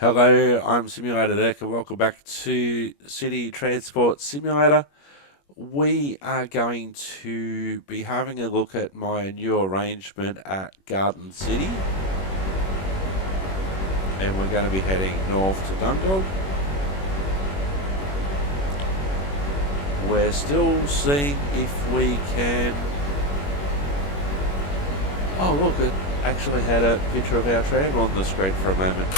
Hello, I'm Simulator Deck and welcome back to City Transport Simulator. We are going to be having a look at my new arrangement at Garden City. And we're going to be heading north to Dungog. We're still seeing if we can... Oh look, it actually had a picture of our tram on the screen for a moment.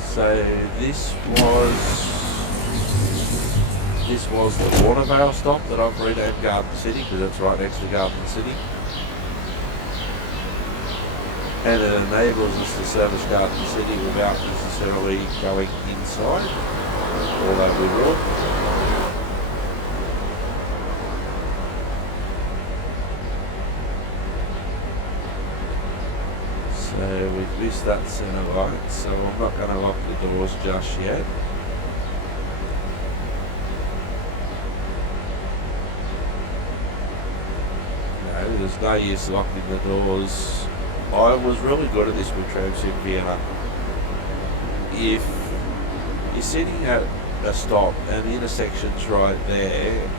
So this was the Watervale stop that I've renamed Garden City because it's right next to Garden City. And it enables us to service Garden City without necessarily going inside, although we will. So we've missed that centre line, so I'm not going to lock the doors just yet. No, there's no use locking the doors. I was really good at this with TramSim Vienna. If you're sitting at a stop and the intersection's right there,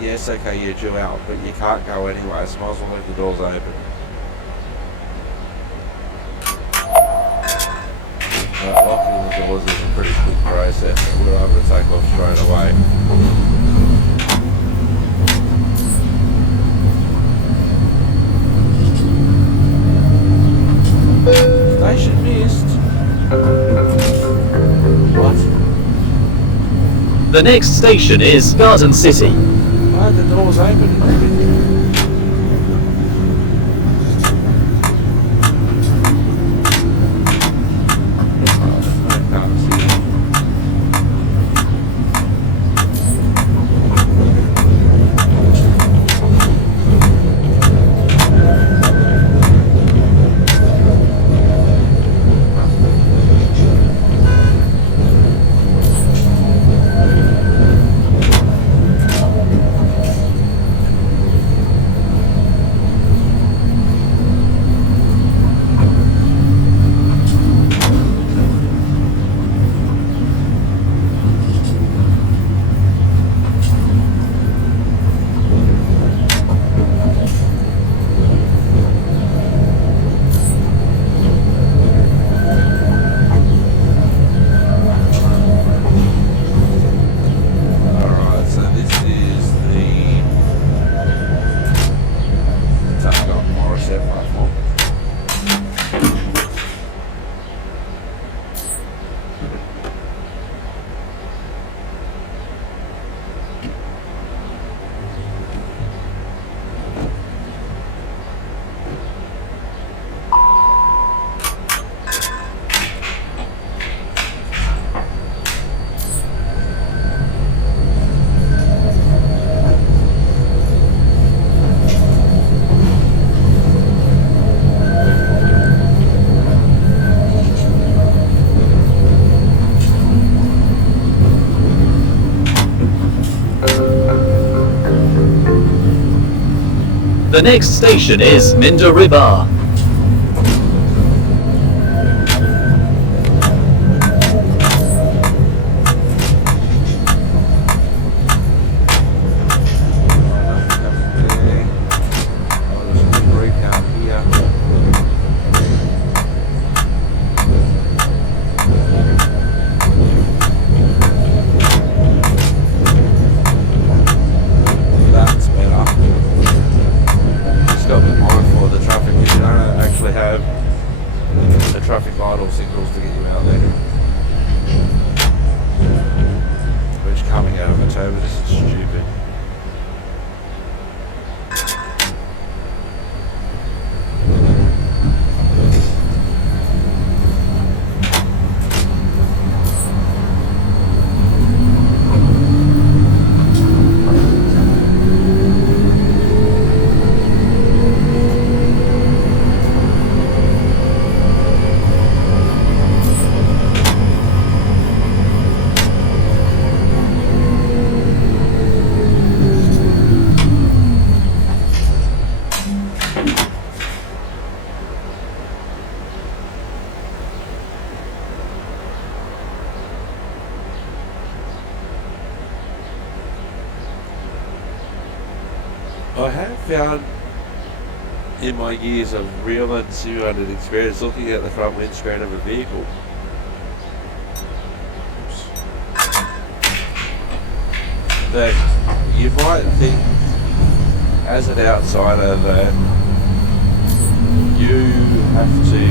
yes, okay, you're due out, but you can't go anywhere, so might as well leave the doors open. Locking the doors is a pretty quick process. We're able to take off straight away. Station missed. What? The next station is Garden City. Why are the doors open? The next station is Minderriba. Got to be mindful of the traffic if you don't I have found in my years of real and simulated experience looking at the front windscreen of a vehicle, that you might think as an outsider that you have to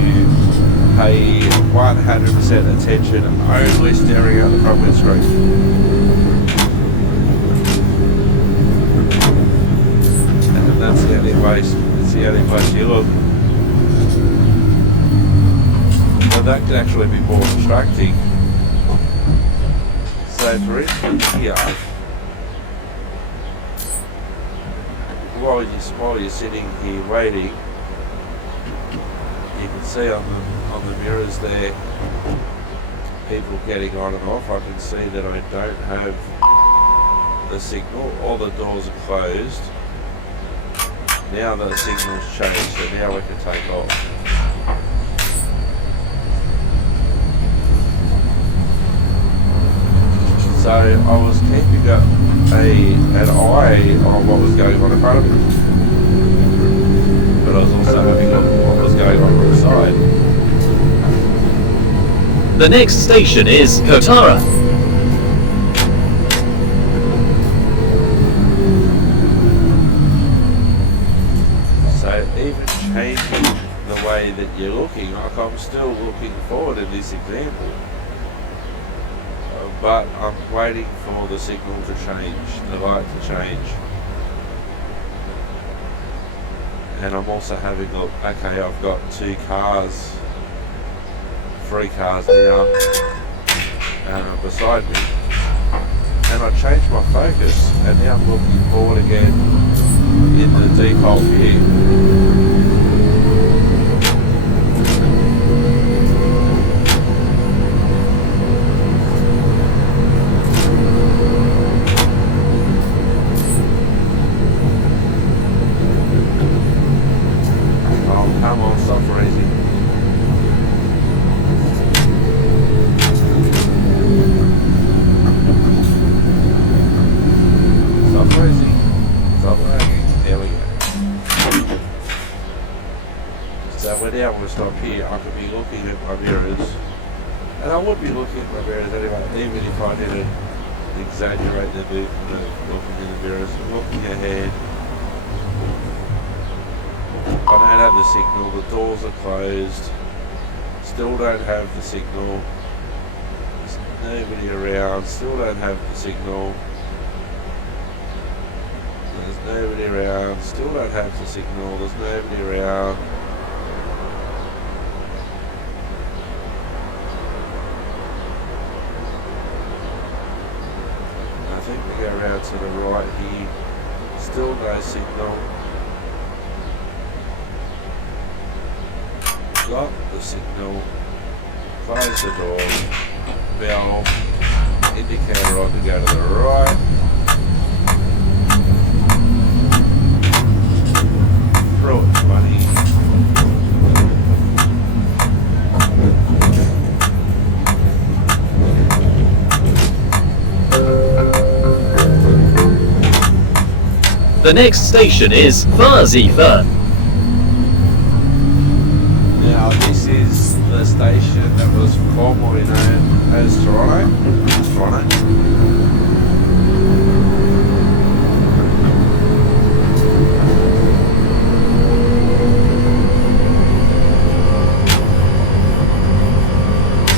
pay 100% attention only staring at the front windscreen. And that's the only place you look. But that can actually be more distracting. So for instance here, while you're sitting here waiting, you can see on the mirrors there people getting on and off. I can see that I don't have the signal. All the doors are closed. Now the signal's changed, so now we can take off. So I was keeping an eye on what was going on in front of me, but I was also having a look at what was going on the side. The next station is Kotara. So even changing the way that you're looking, like I'm still looking forward in this example, but I'm waiting for the signal to change, the light to change. And I'm also having a look, okay, I've got 3 cars now beside me, and I changed my focus, and now I'm looking forward again in the default view. Come on, stop freezing. Stop freezing. Stop freezing. There we go. So when now we stop here, I could be looking at my mirrors. And I would be looking at my mirrors anyway, even if I didn't exaggerate the movement of looking in the mirrors and looking ahead. I don't have the signal, the doors are closed, still don't have the signal, there's nobody around, still don't have the signal, there's nobody around, still don't have the signal, there's nobody around. I think we go around to the right here, still no signal. Got the signal, close the door, bell, indicator on to go to the right. Throw it 20. The next station is Varsitha. Now this is the station that was formerly known as Toronto.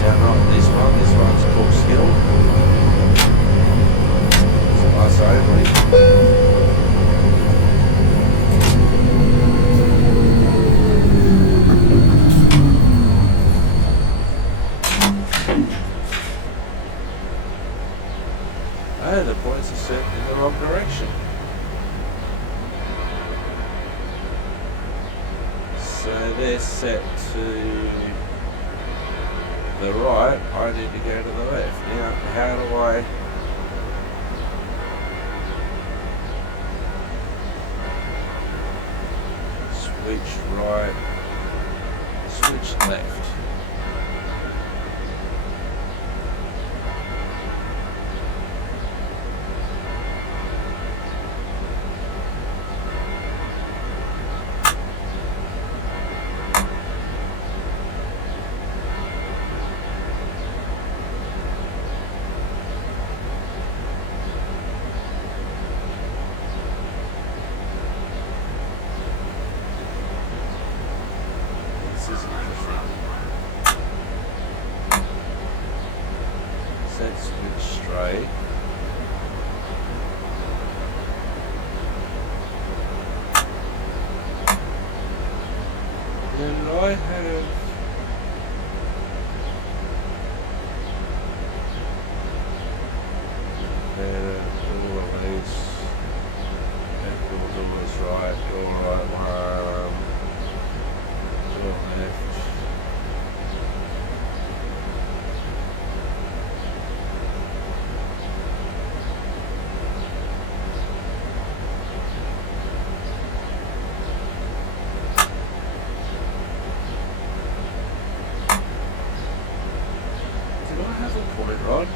Now not this one's Cook's Hill. It's a bus only. The points are set in the wrong direction. So they're set to the right, I need to go to the left. Now, how do I... switch right, switch left? set switch straight. Then I have door release, and door is right, door right one, door left. Did I have a point rod?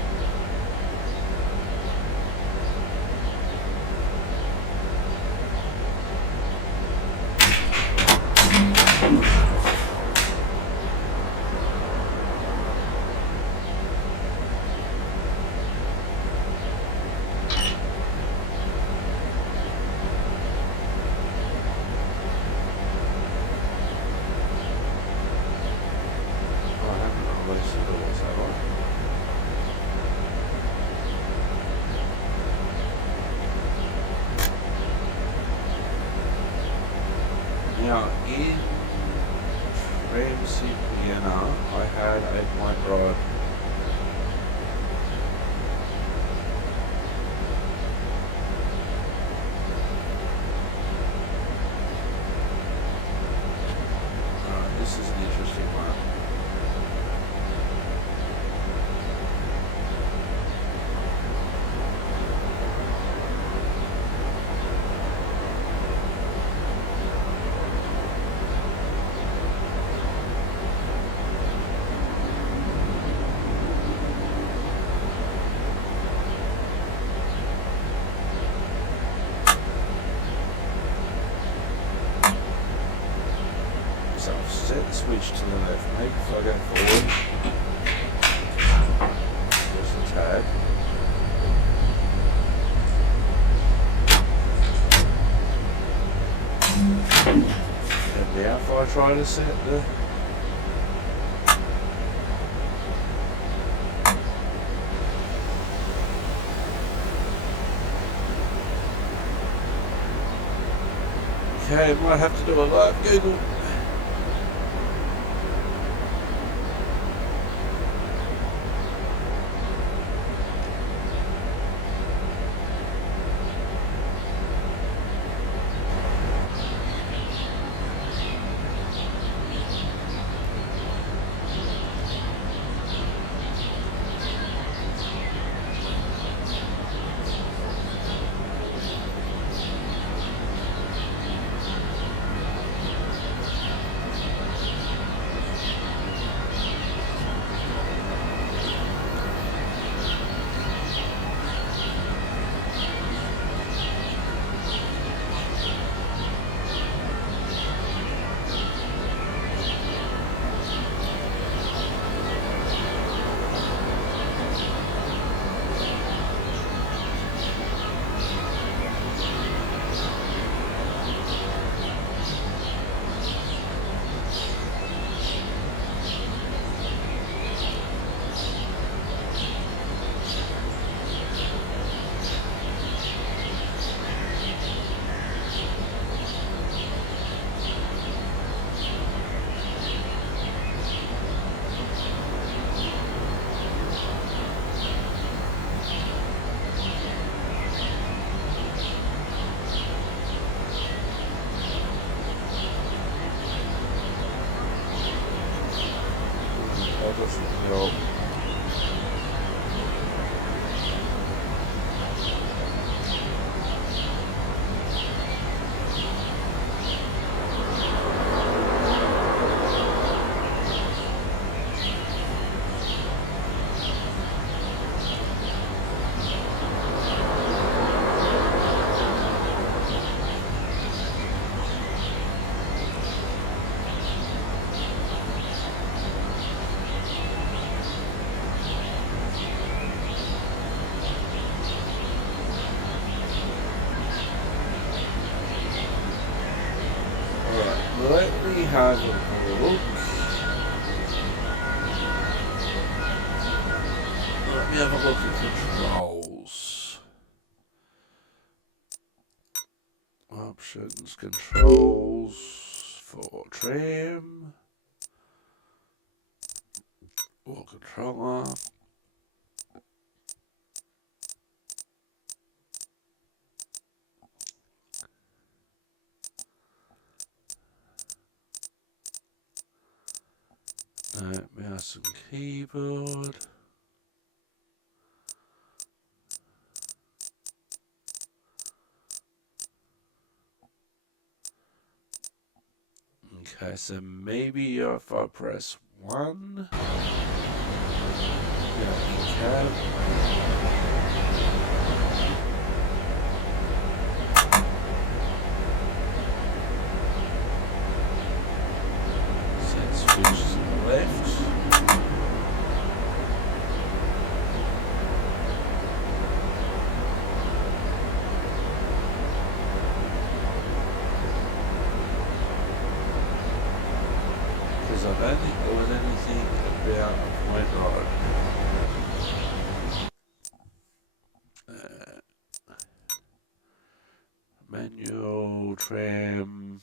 Now, in TramSim Vienna, I had a point rod. Alright, this is an interesting one. So I've set the switch to the left. Maybe if I go forward, just a tad. And now if I try to set the okay, might have to do a live Google. That doesn't help. Let me have a look. Let me have a look at controls. Options, controls for Tram. Or controller. No, mouse and keyboard. Okay, so maybe if I press 1. Yeah, okay. Set switch to the left. Because I don't think there was anything about point rod. Manual, Tram.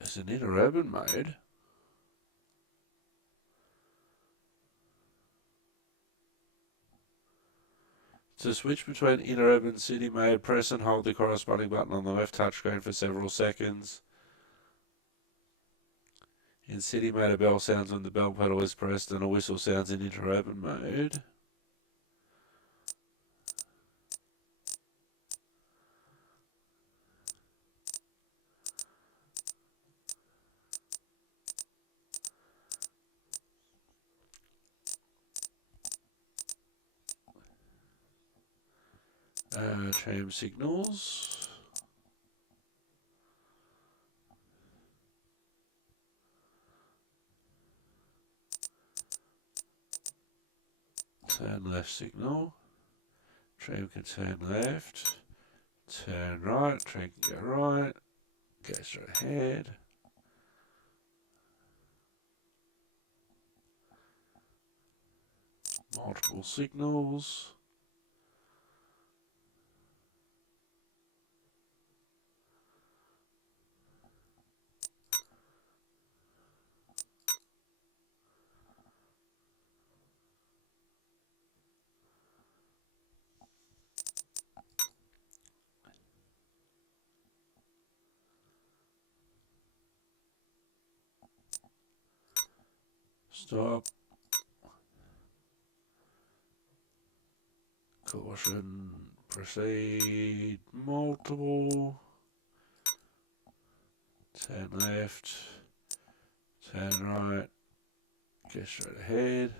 It's an interurban mode. To switch between interurban city mode, press and hold the corresponding button on the left touchscreen for several seconds. In city mode, a bell sounds when the bell pedal is pressed and a whistle sounds in interurban mode. Tram signals. Turn left signal. Tram can turn left. Turn right. Tram can go right. Go straight ahead. Multiple signals. Stop. Caution. Proceed. Multiple. Turn left. Turn right. Go straight ahead.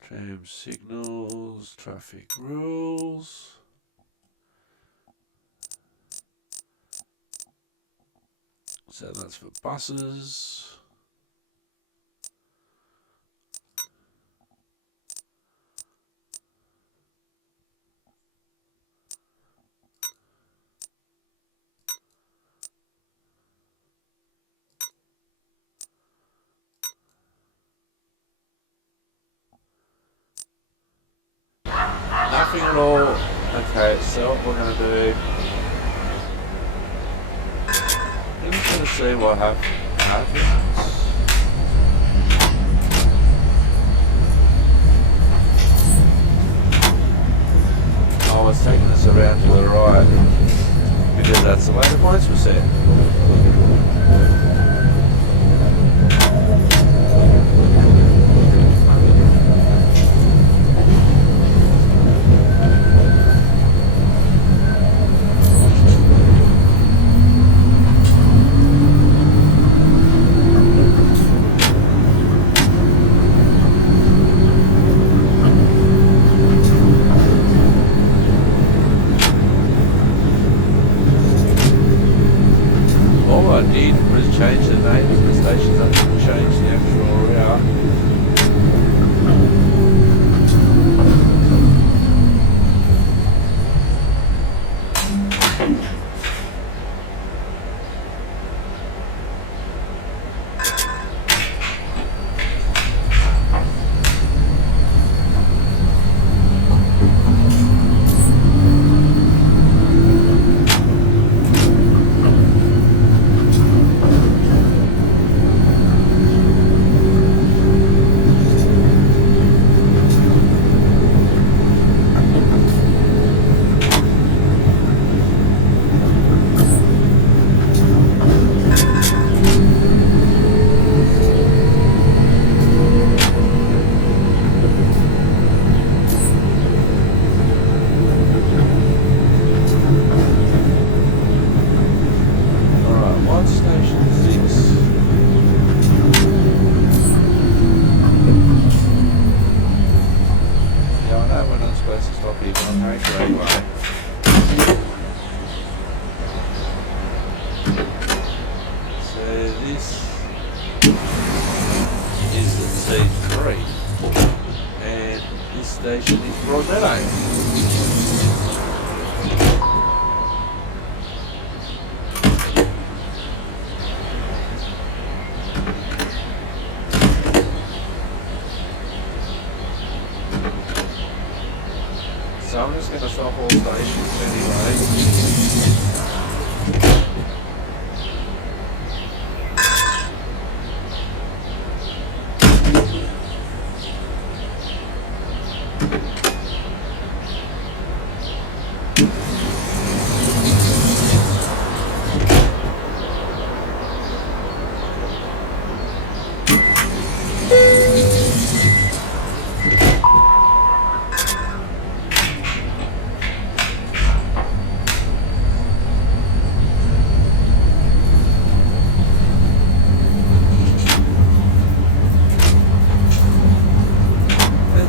Tram signals. Traffic rules. So that's for buses. Nothing at all. Okay, so what we're going to do, I'm just going to see what happens. Oh, it's taking us around to the right, because that's the way the points were set. Change So I'm just going to stop all stations anyway.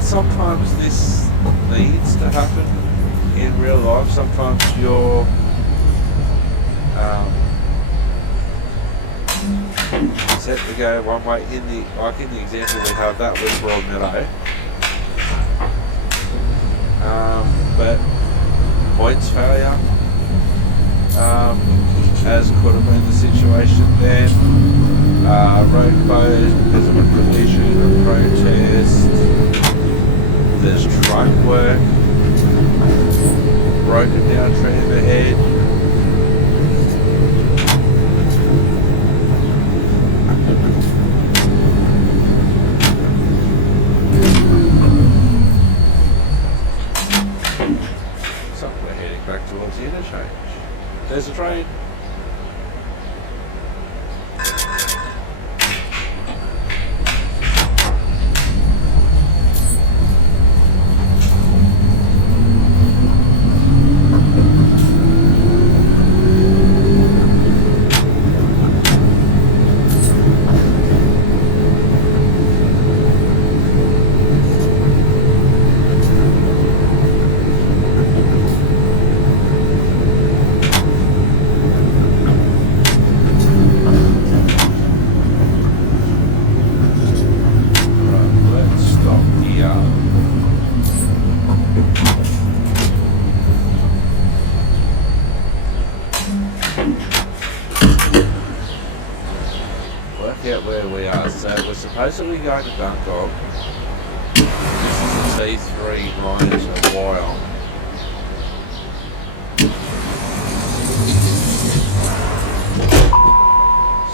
Sometimes this needs to happen in real life. Sometimes you're set to go one way. Like in the example we have, that was Broad Meadow, but points failure, as could have been the situation then. Road closed because of a collision, a protest. There's truck work, broken down tram ahead. So we're heading back towards the interchange. There's a train. Out where we are, so we're supposedly going to Dungog. This is a T3 minus a while.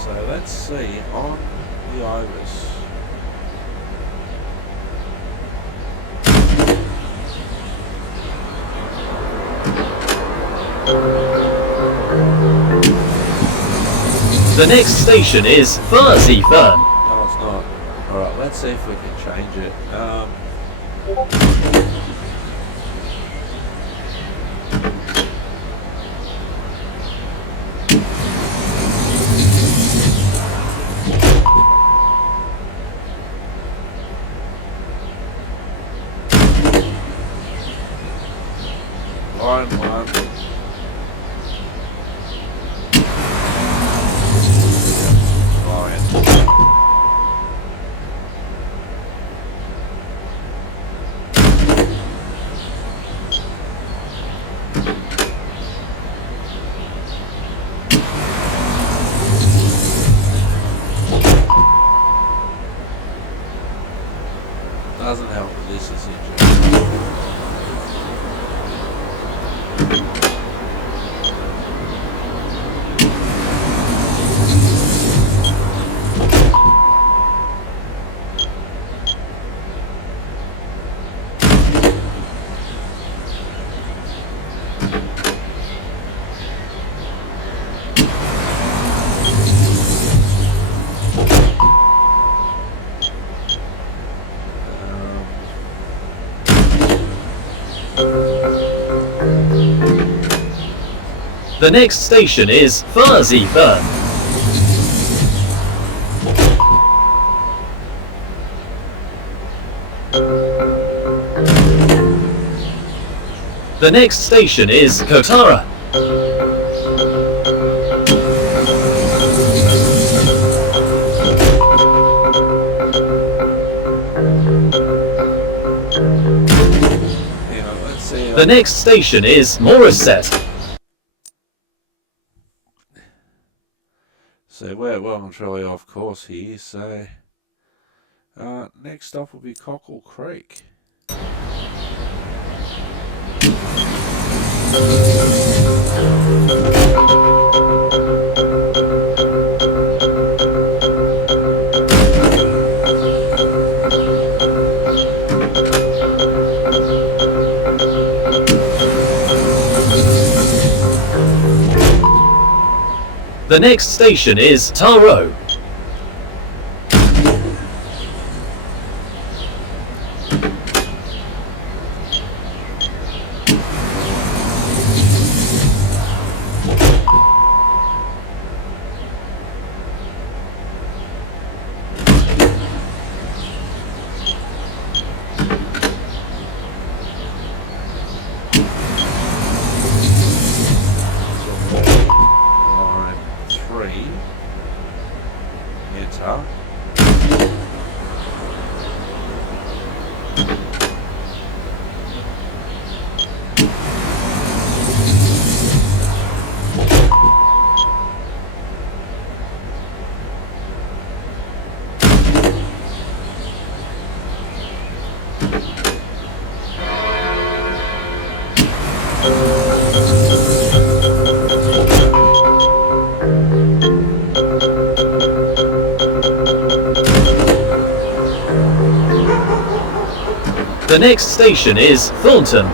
So let's see on the Ibis. The next station is Fuzzy Fern. No, it's not. Alright, let's see if we can change it. Line 1. this is interesting. The next station is Fuzzy Fern. The next station is Kotara. The next station is Morisset. So we're well and truly off course here, so next stop will be Cockle Creek. The next station is Taro. The next station is Thornton.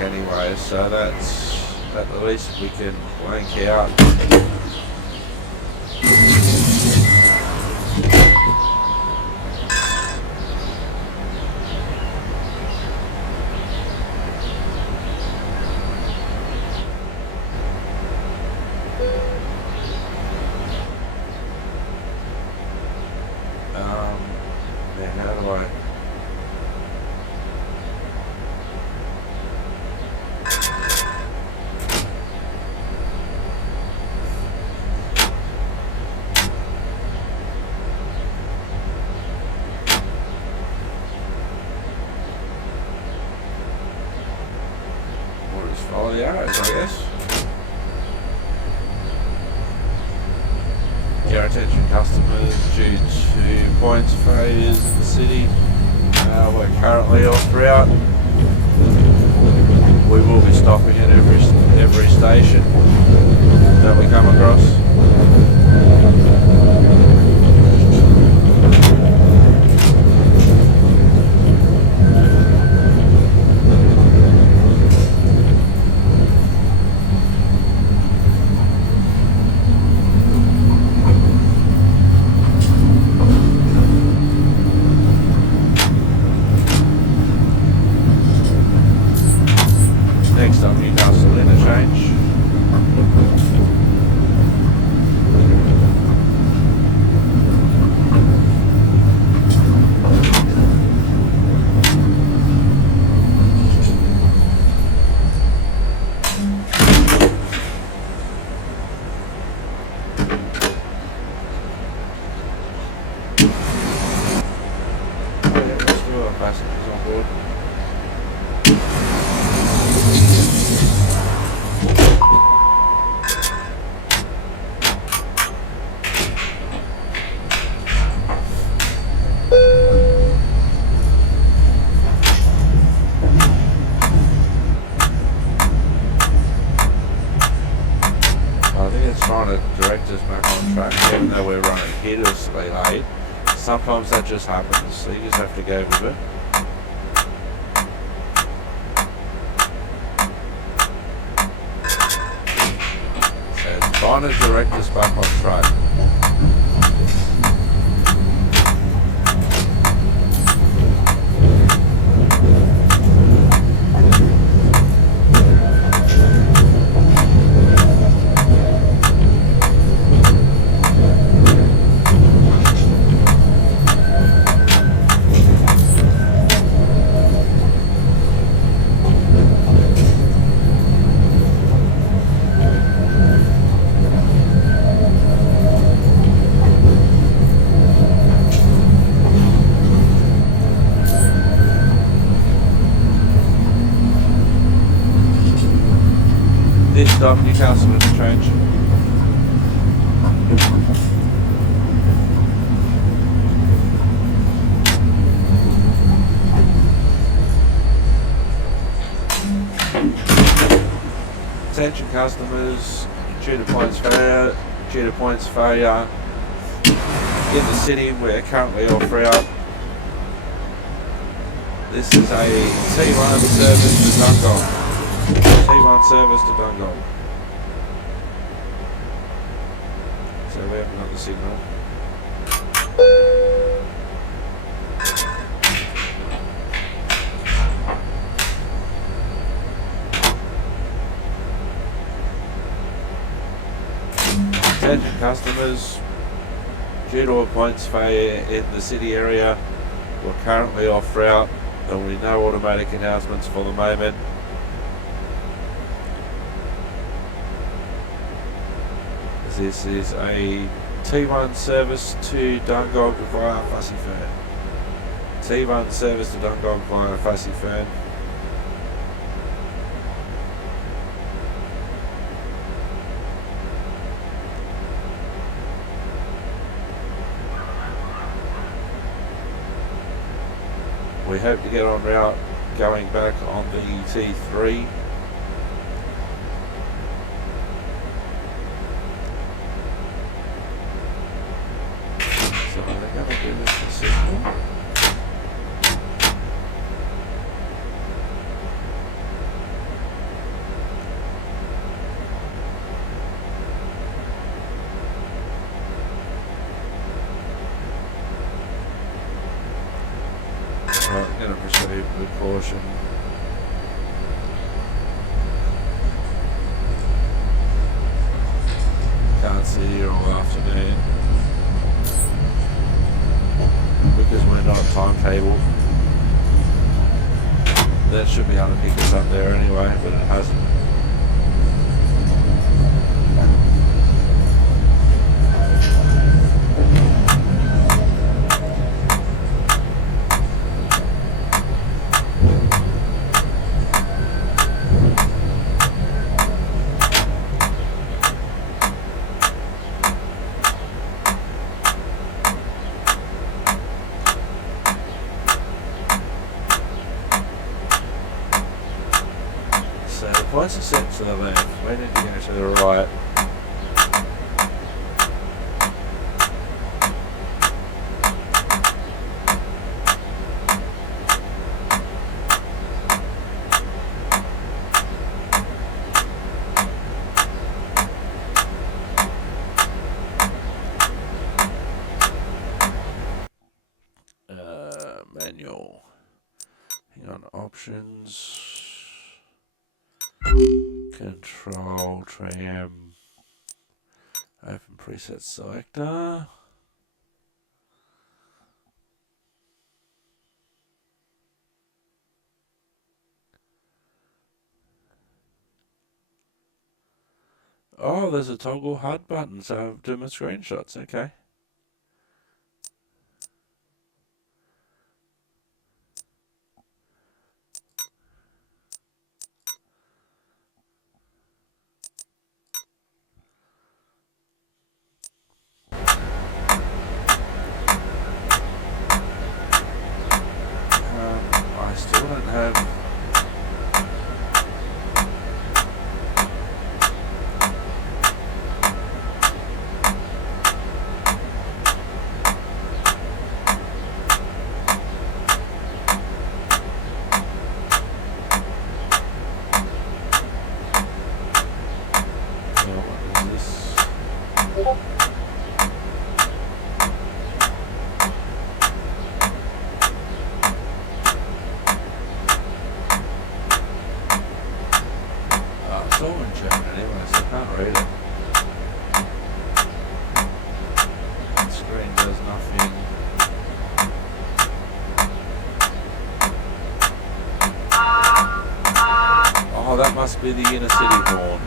Anyway, so that's at the least we can blank out. Follow the arrows, I guess. Your attention customers, due to points failures in the city, we're currently off route. We will be stopping at every station that we come across. Next up, Newcastle interchange. Oh yeah, there's still other passengers on board. I think it's trying to direct us back on track, even though we're running hideously late. Sometimes that just happens, so you just have to go with it. So it's trying to direct us back on track. This stop, Newcastle interchange. Attention customers, due to points failure in the city, we're currently off route. This is a T1 service to Dungog. T1 service to Dungog. So we haven't got the signal. Attention customers, due to a points failure in the city area, we're currently off route. There will be no automatic announcements for the moment. This is a T1 service to Dungog via Fussy Fern. T1 service to Dungog via Fussy Fern. We hope to get on route going back on the T3. So they're going to give us the signal. Right, I'm going to proceed with caution. Can't see here all afternoon because we're not timetable. That should be able to pick us up there anyway, but it hasn't. So the points are set to the left. We need to go to the right. Manual. Hang on, options. Control, Tram. Open preset selector. Oh, there's a toggle HUD button, so do my screenshots, okay. I still don't have... What is this? It's all in German anyway, so I can't read it. The screen does nothing. Oh, that must be the inner city horn.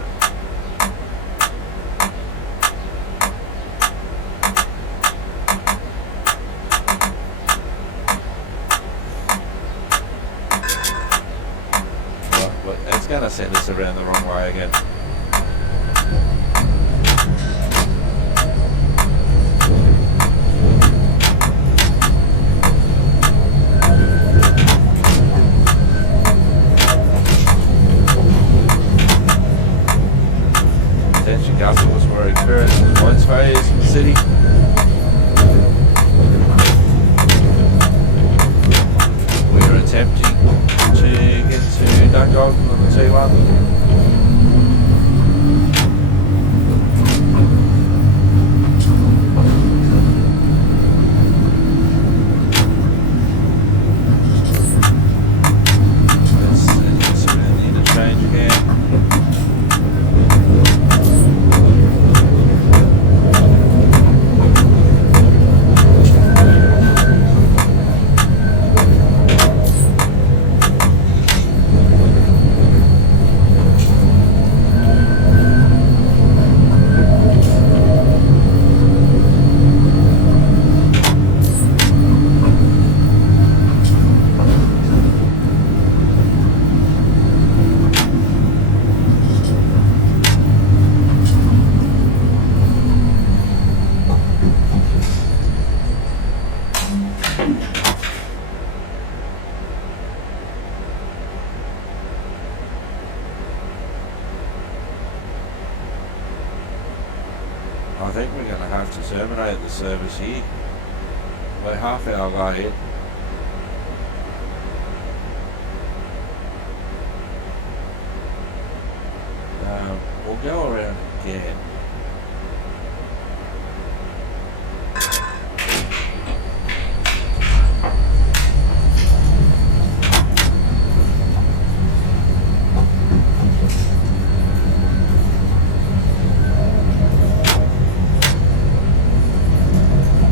But it's going to send us around the wrong way again. Attention customers, we're experiencing points failures in the city. We're attempting to get to Dungog on the T1. Let's around the interchange again. I think we're going to have to terminate the service here. We're half hour late. We'll go around again.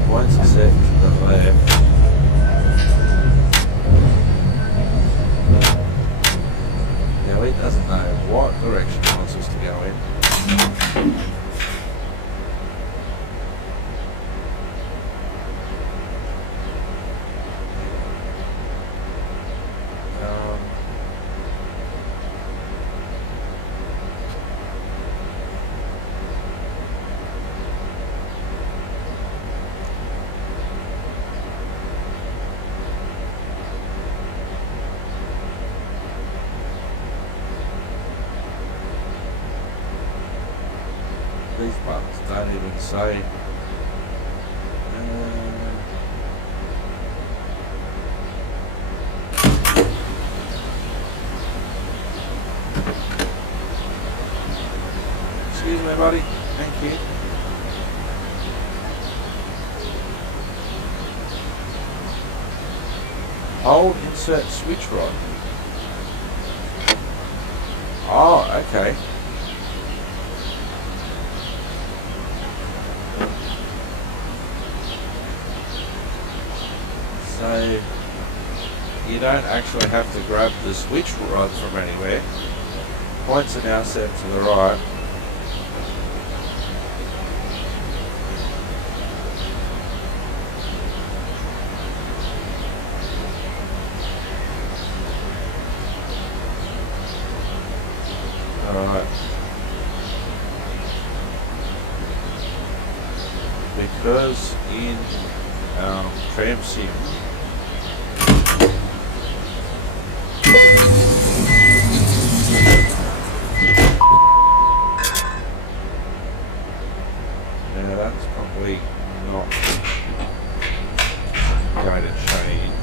Once it's set to the left. Now he doesn't know what direction he wants us to go in. These buttons don't even say. Excuse me, buddy. Thank you. Hold insert switch rod. Oh, okay. So you don't actually have to grab the switch rod from anywhere. Points are now set to the right. Alright. Because in TramSim now that's probably not going to change.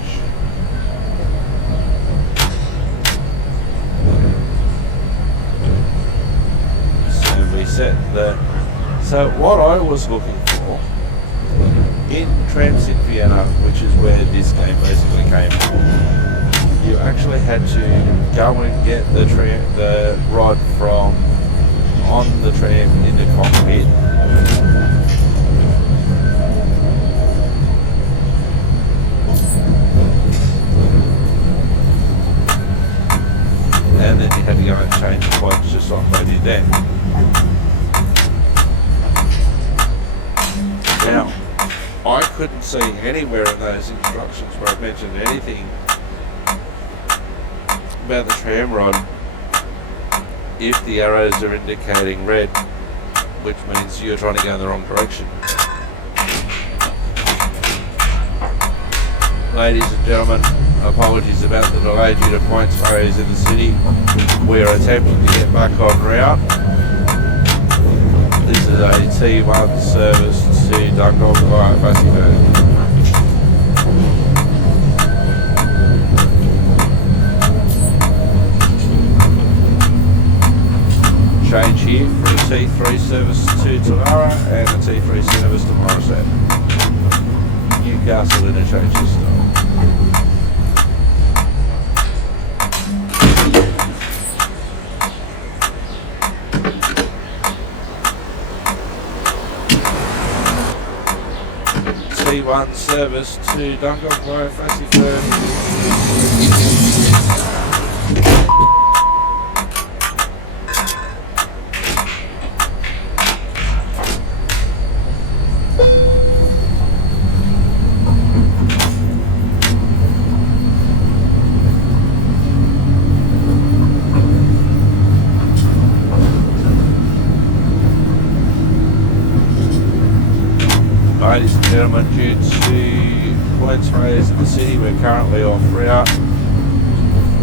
So we set the, so what I was looking for in TramSim Vienna, which is where this game basically came from, you actually had to go and get the rod from on the tram in the cockpit. And then you had to go and change the points just like they did then. Now, I couldn't see anywhere in those instructions where it mentioned anything about the tram rod if the arrows are indicating red, which means you're trying to go in the wrong direction. Ladies and gentlemen, apologies about the delay due to points failures in the city. We are attempting to get back on route. This is a T1 service to Dungog via Maxwell. Change here for a T3 service to Tram and a T3 service to Morrisette. Newcastle interchange this time. T1 service to Dungog via Maxwell. Ladies and gentlemen, due to points raised in the city, we're currently off route.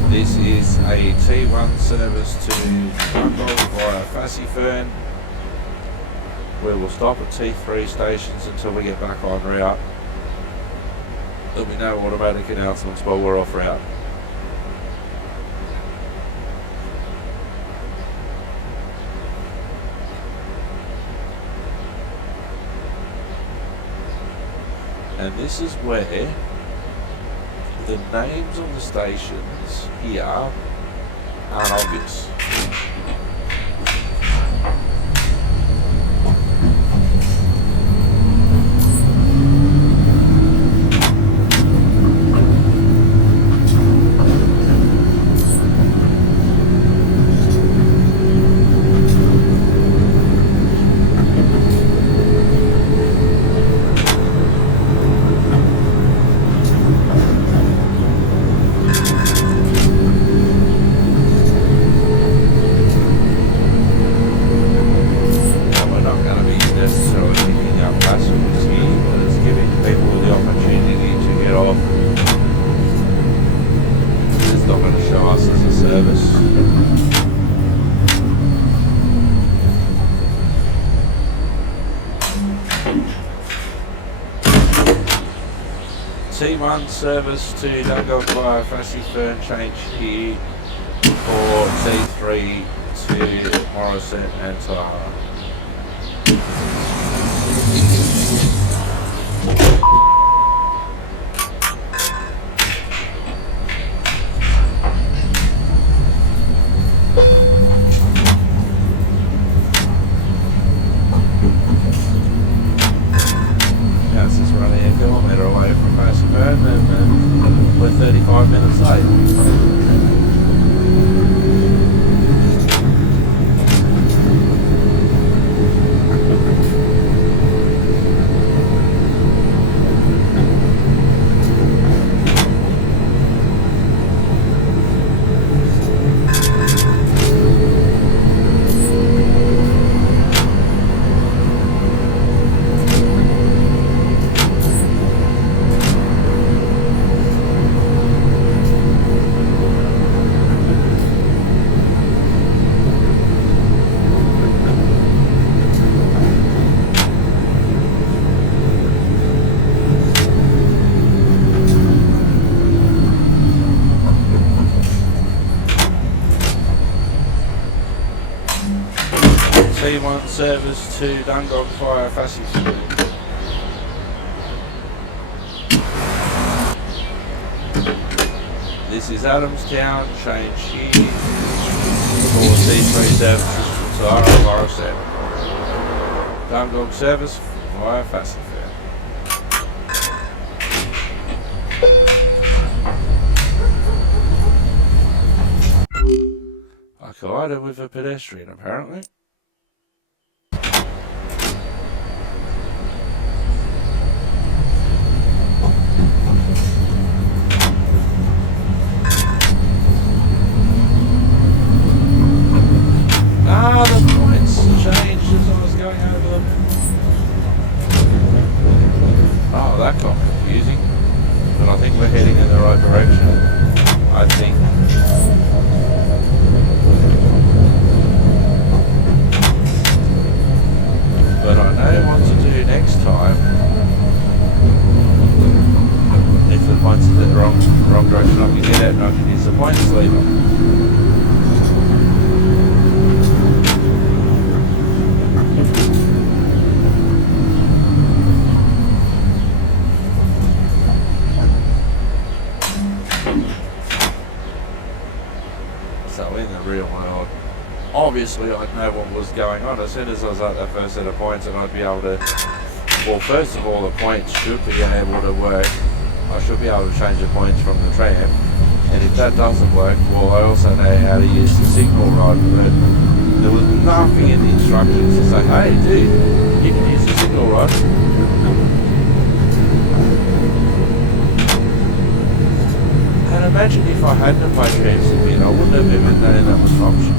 This is a T1 service to Dungog via Fassifern. We will stop at T3 stations until we get back on route. There'll be no automatic announcements while we're off route. And this is where the names on the stations here aren't obvious. C1 service to Dungog via Fassy Fern, change here for C3 to Morrison and Taha. It's just running a kilometre away from Fassy Fern and we're 35 minutes late. C1 service to Dungog via Fassy Fern. This is Adamstown, change here for C3 services from Sahara Morrison. Dungog service via Fassy Fern. I collided with a pedestrian apparently. The points changed as I was going over them. Oh, that got confusing. But I think we're heading in the right direction. I think. But I know what to do next time. If the points are the wrong direction, I can get out and I can use the points lever. So in the real world, obviously I'd know what was going on as soon as I was at that first set of points, and I'd be able to, well, first of all, the points should be able to work. I should be able to change the points from the tram, and if that doesn't work, well, I also know how to use the signal rod, but there was nothing in the instructions to say, hey dude, you can use the signal rod. And imagine if I hadn't played TramSim Vienna, I wouldn't have even known that was an option.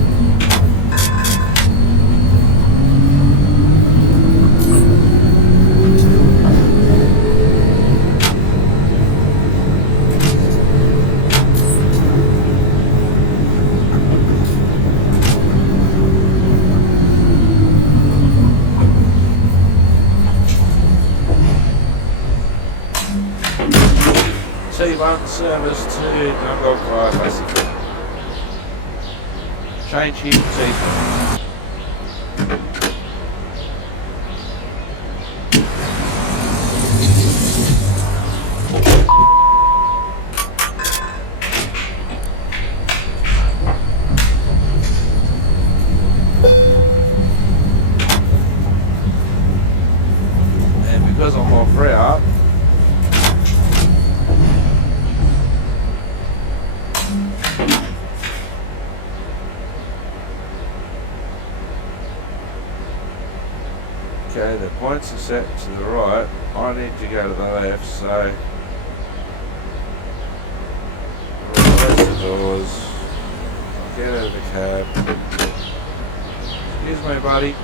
C1 service to Dungog via Fassy Fern. Change here to C3. And because I'm off route, okay, the points are set to the right. I need to go to the left, so close the doors, get out of the cab. Excuse me, buddy.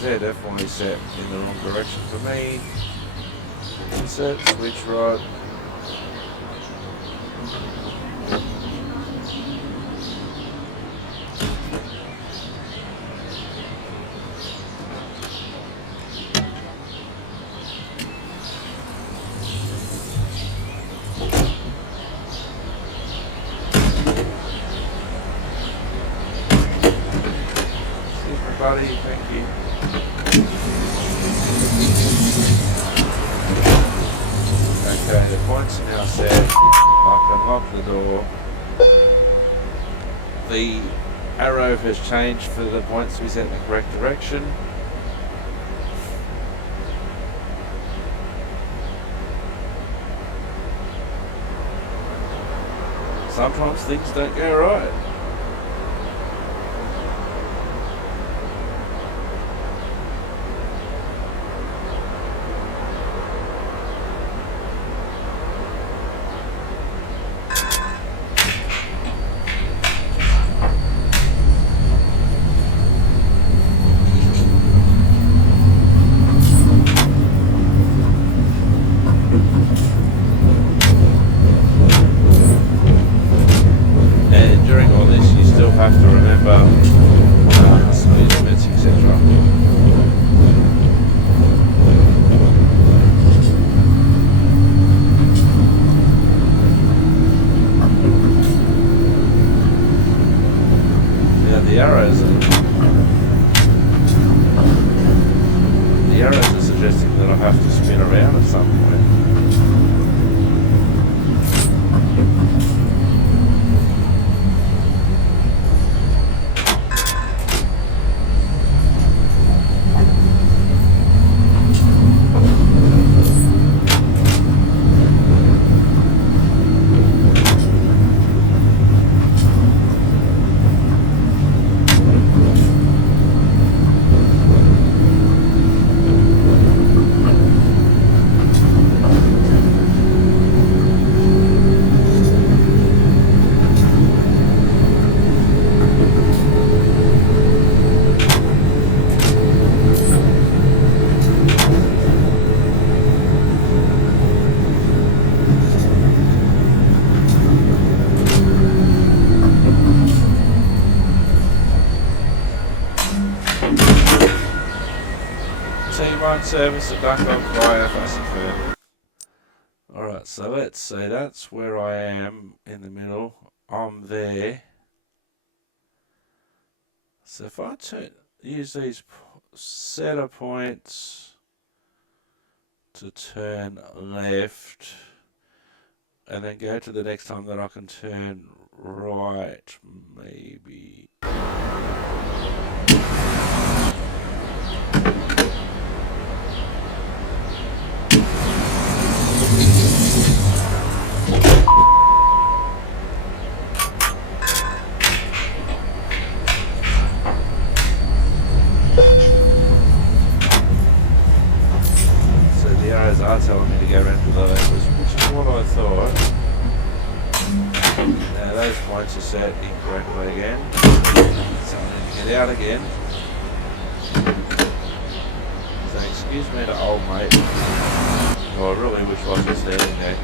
They're definitely set in the wrong direction for me. Insert switch rod. Okay, the points are now set. I can lock the door. The arrow has changed for the points to be set in the correct direction. Sometimes things don't go right. The arrows are suggesting that I have to spin around at some point. Service at Dungog via Facing. Alright, so let's see, that's where I am in the middle. I'm there. So if I use these center points to turn left and then go to the next time that I can turn right, maybe. Are telling me to go around to the left, which is what I thought. Now those points are set incorrectly again, so I need to get out again. So excuse me to old mate. Oh, I really wish I was there today.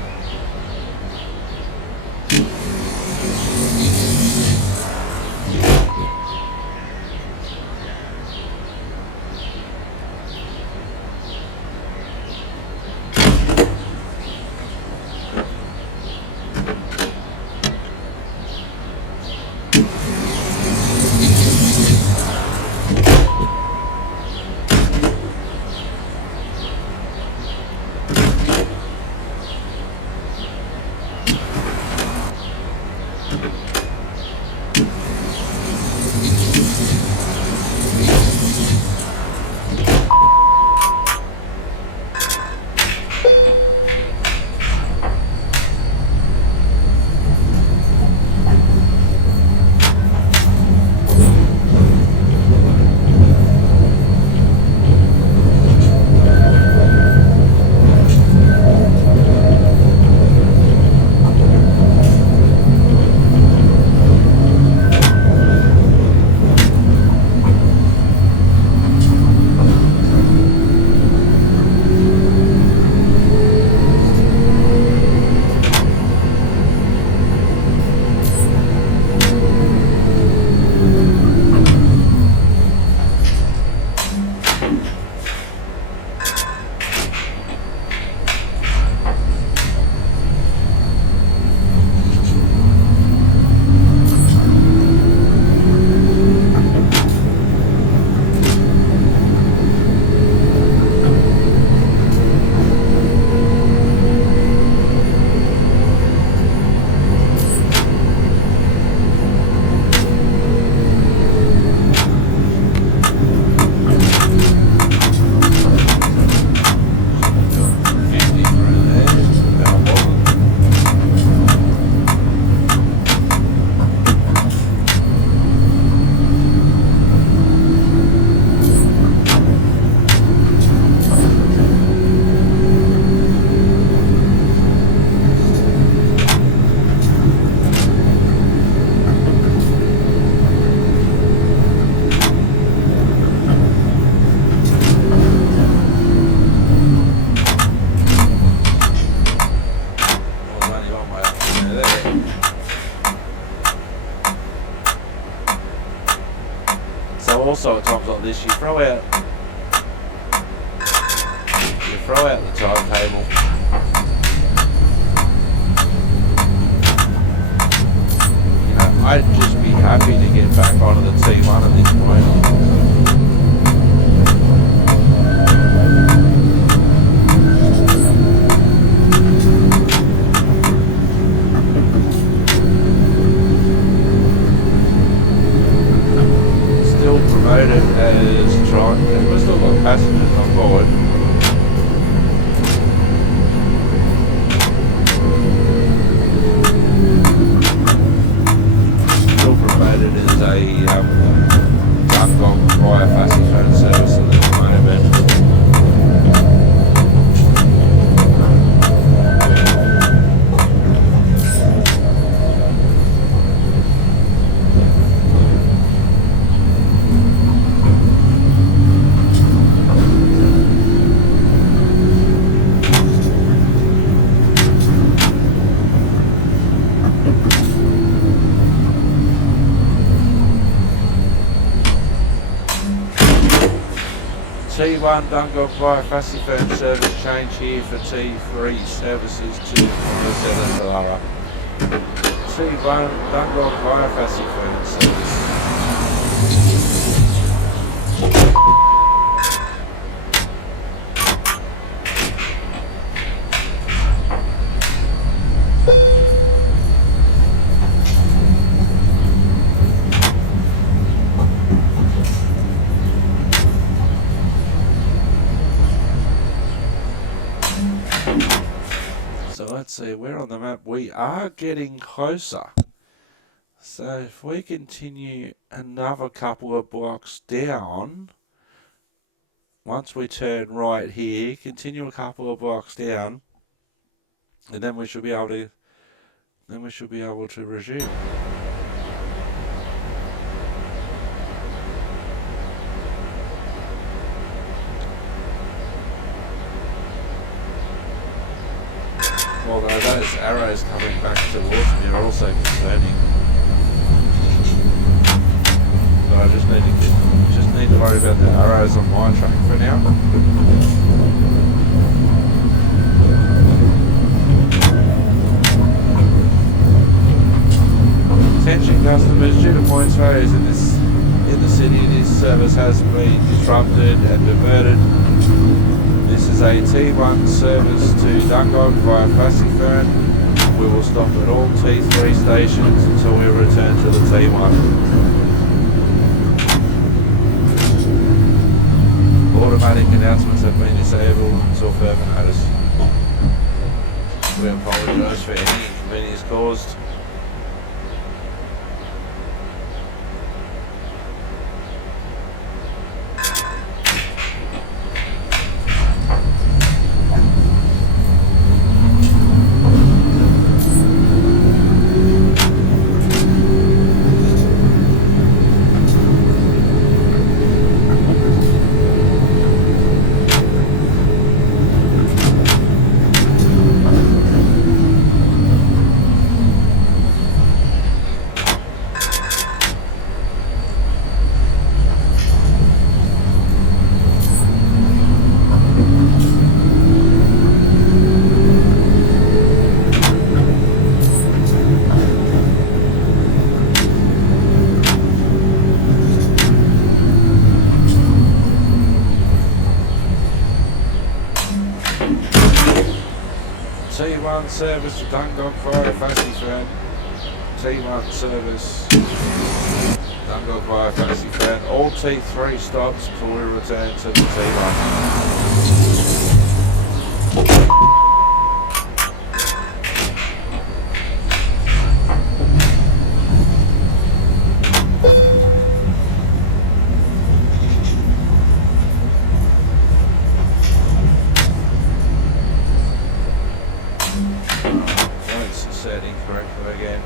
also at times like this, you throw out the timetable. You know, I'd just be happy to get back onto the T1 at this point. Still promoted as Tram. We've still got passengers on board. Is a Dungog via Fassi phone service at the moment. T1 Dungog via Fassi phone service change here for T3 services to Clara. T1 Dungog via Fassi phone service. So let's see, we're on the map. We are getting closer. So if we continue another couple of blocks down, once we turn right here, continue a couple of blocks down, and then we should be able to resume. Although those arrows coming back towards me are also concerning. So I just need to worry about the arrows on my track for now. Attention customers, due to points failures in the city, this service has been disrupted and diverted. This is a T1 service to Dungog via Fassi phone. We will stop at all T3 stations until we return to the T1. Automatic announcements have been disabled until further notice. We apologise for any inconvenience caused. T1 service to Dungog via Fassi phone. T1 service Dungog via Fassi phone. All T3 stops till we return to the T1. Setting correctly again.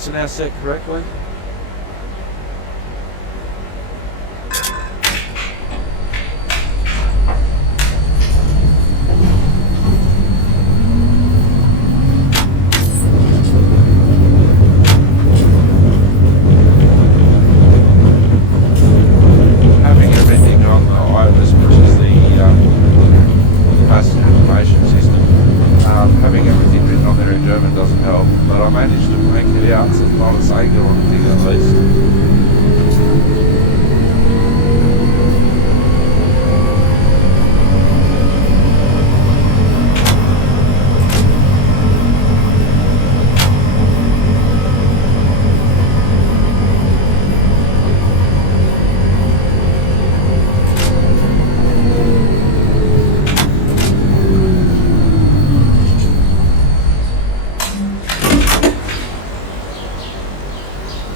lights are now set correctly. Having everything on the IBIS, which is the passenger information system, having everything written on there in German doesn't help, but I managed to make it out, so it's not a Sega or anything at least.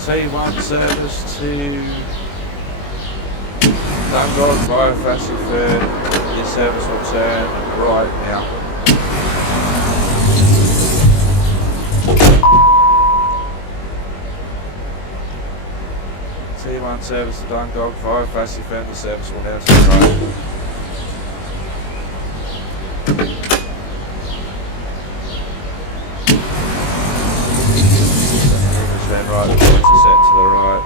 T1 service to Dungog via Fassiford. Your service will turn right now. T1 service to Dungog via Fassiford. The service will now turn right. Turn right, the points are set to the right.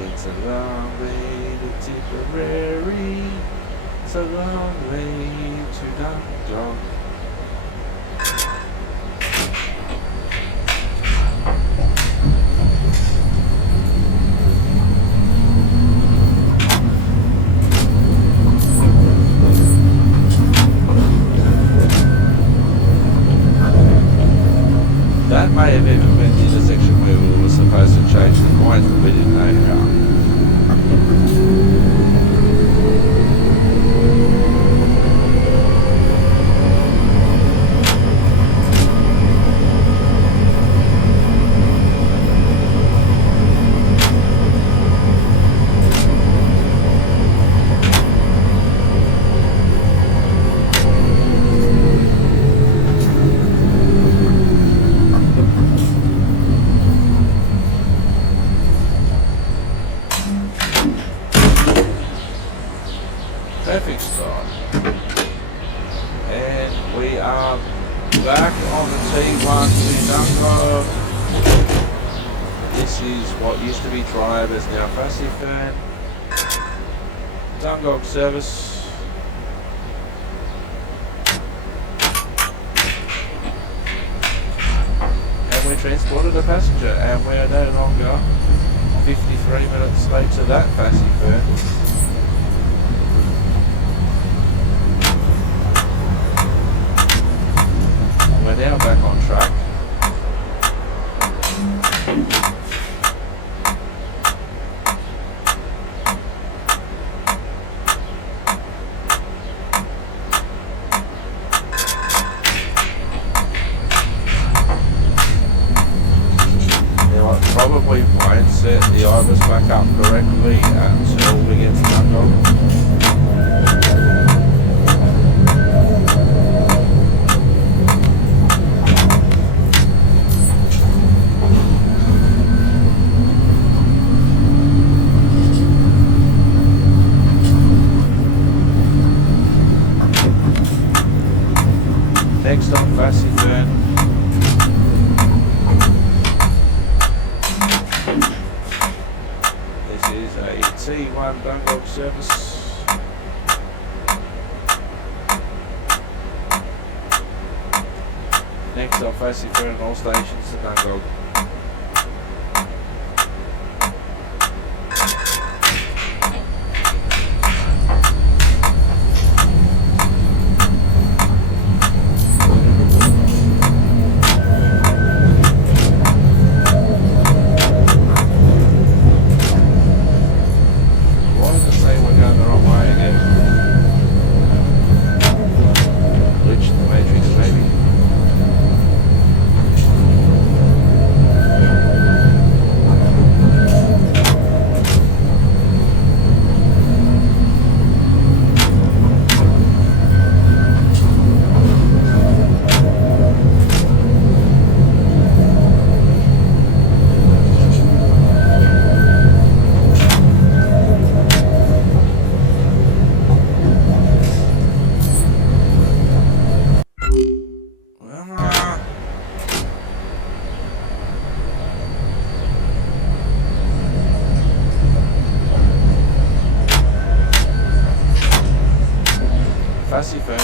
It's a long way to Tipperary, it's a long way to Dungog. That may have even been the intersection where we were supposed to change the coins, but we didn't know how. Perfect start. And we are back on the T1 to Dungog. This is what used to be Tribe, is now Fassifern. Dungog service. And we transported a passenger, and we are no longer 53 minutes late to that Fassifern. We're now back on track. Now I probably won't set the IBIS back up correctly until we get to Dungog. Next on Fassifern. This is a T1 Dungog service. Next on Fassifern and all stations to Dungog. Passive phone.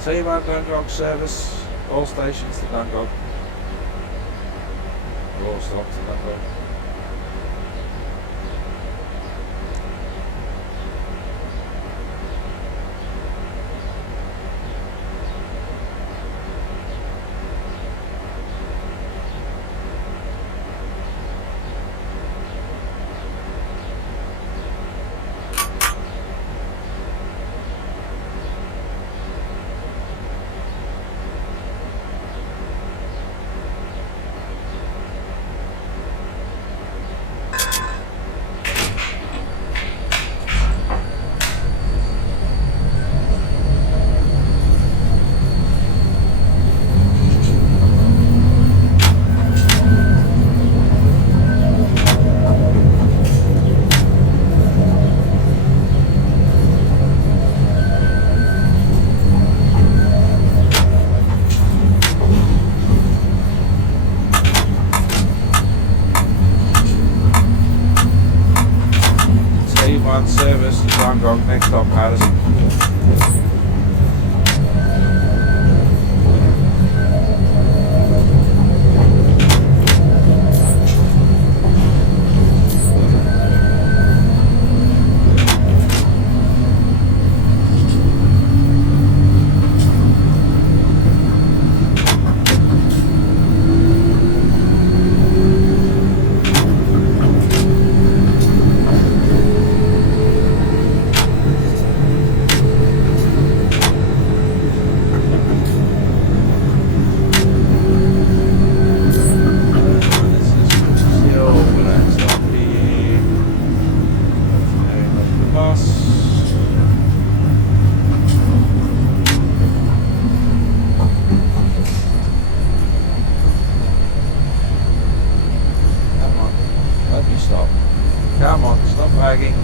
T1 Dungog service, all stations to Dungog. Or all stops to Dungog. Service to Dungog, next stop Patterson. Come on, stop lagging.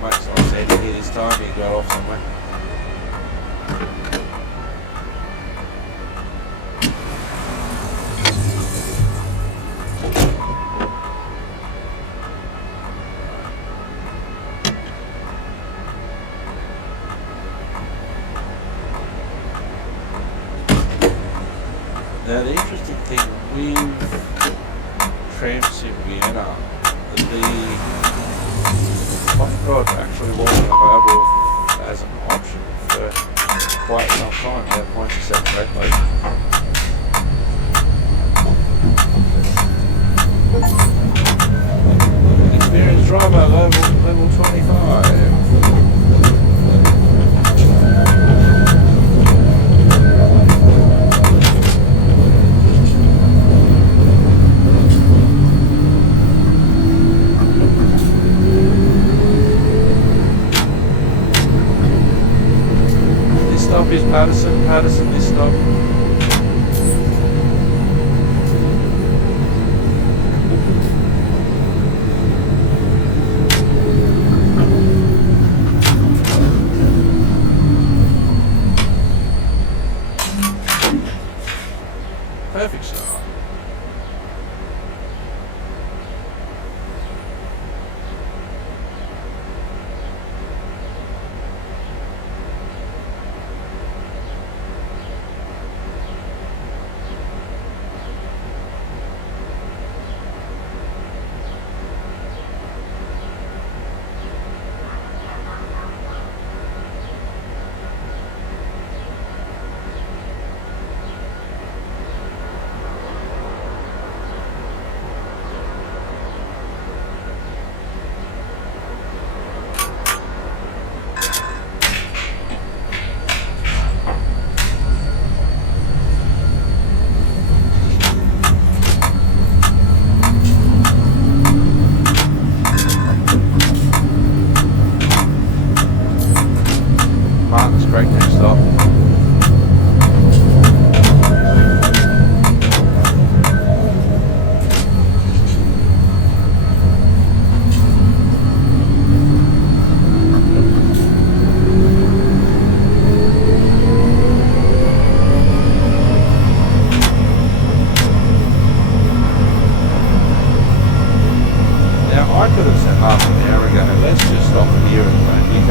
Maxwell said he hit his time, he got off somewhere. Now the interesting thing with TramSim Vienna, I've got actually wasn't available as an option for quite some time. That points to set correctly. Experienced driver level 25. Stop is Patterson, this stop. Perfect start.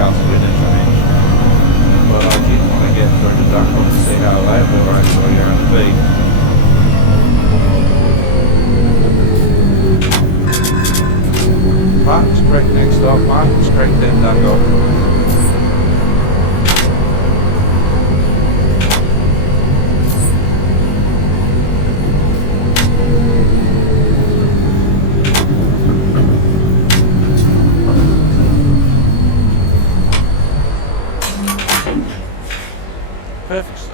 details have been changed. But I did want to get through to Dungog to see how they were actually going to be. Martin's Creek next stop, Martin's Creek then Dungog. Perfect stop.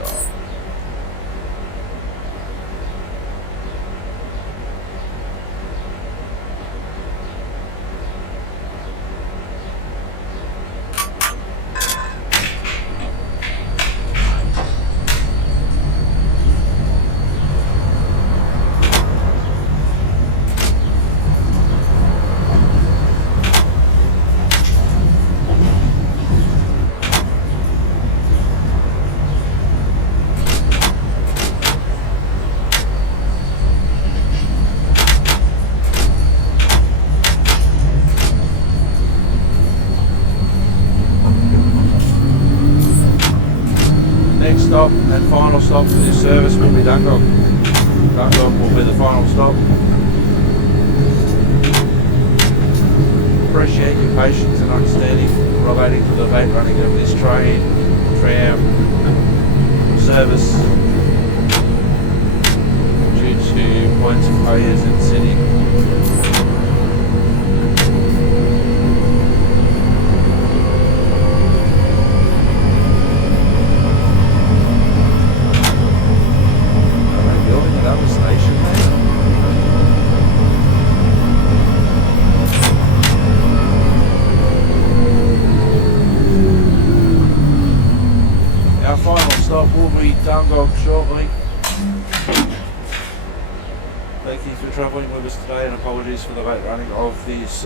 Stop and final stop for this service will be Dungog. Dungog will be the final stop. Appreciate your patience and understanding relating to the late running of this train, tram service due to points of failures in the city. Dungog shortly. Thank you for travelling with us today and apologies for the late running of this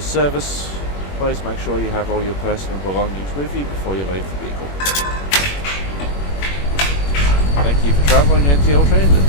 service. Please make sure you have all your personal belongings with you before you leave the vehicle. Thank you for travelling NTL Transit.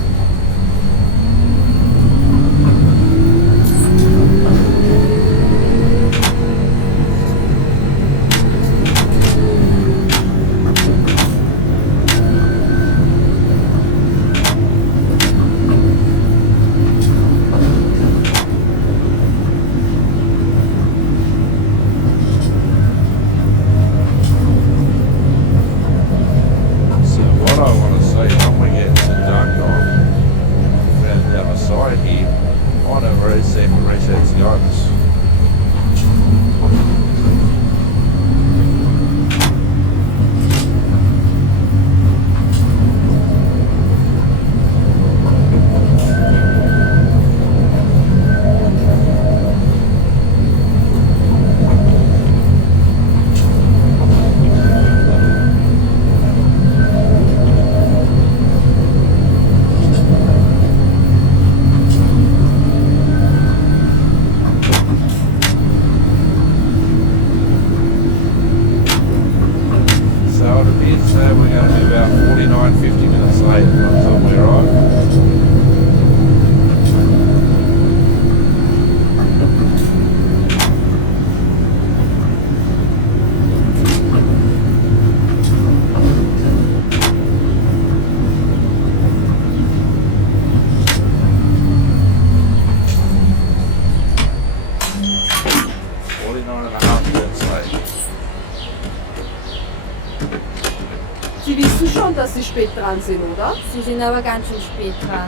Sie wissen schon, dass Sie spät dran sind, oder? Sie sind aber ganz schön spät dran.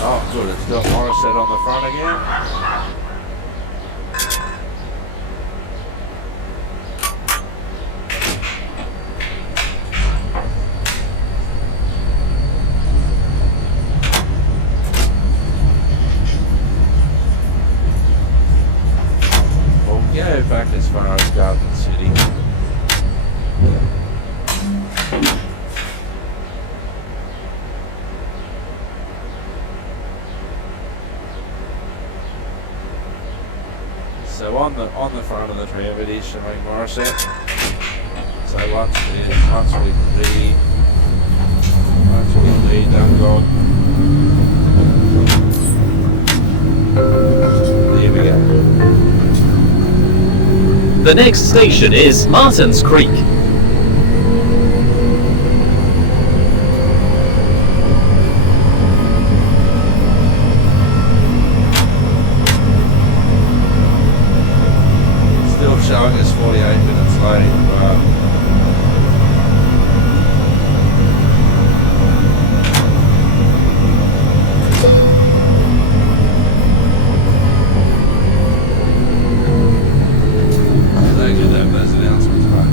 Oh, good. It's got Morissette on the front again. We'll go back as far as Garden City. So on the front of the tram it is showing Morissette. So once we leave Dungog, The next station is Martins Creek. Still showing us 48 minutes late, but they could have those announcements, right?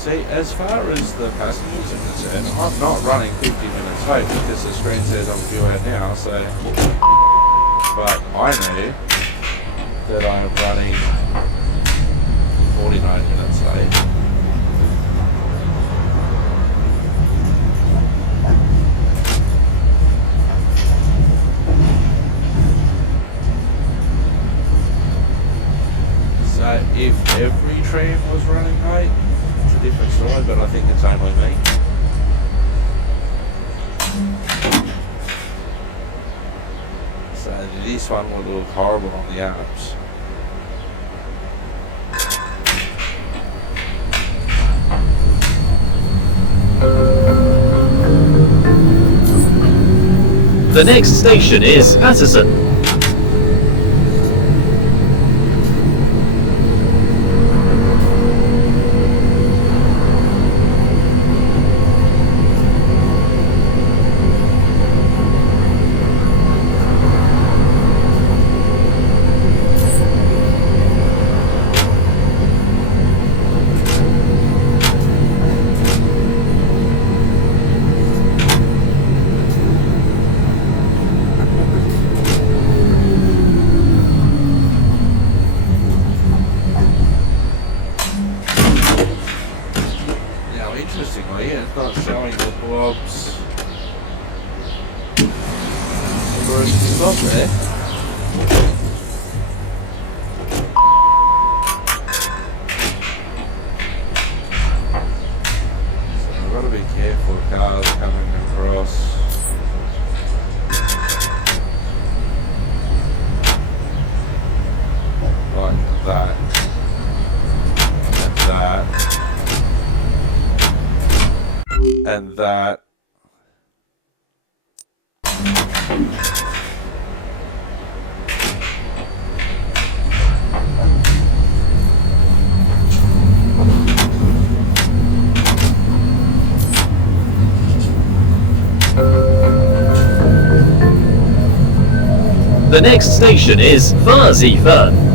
See, as far as the passengers are concerned, I'm not running 50 minutes late because the screen says I'm due out now, so... But I know that I'm running 49 minutes late. So if every tram was running late, it's a different story, but I think it's only me. So this one would look horrible on the apps. The next station is Patterson. Interestingly, it's not showing the blobs. Where is the stop there? So I've got to be careful of cars coming across. Like that. And that. And that. The next station is Varsifern.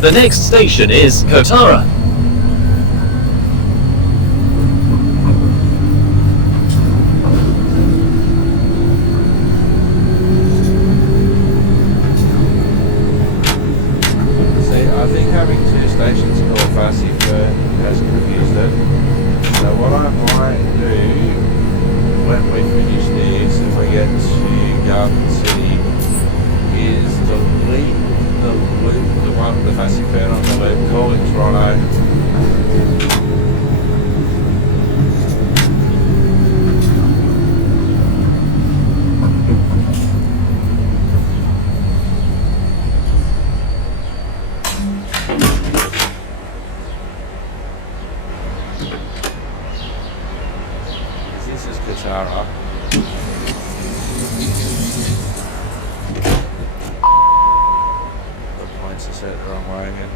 The next station is Kotara. See, I think having two stations called Fictional has confused it. So what I might do when we finish this and we get to Garden City is delete the loop, the one with the Fictional on the loop, call it Toronto. This is Katara. The points are set the wrong way again.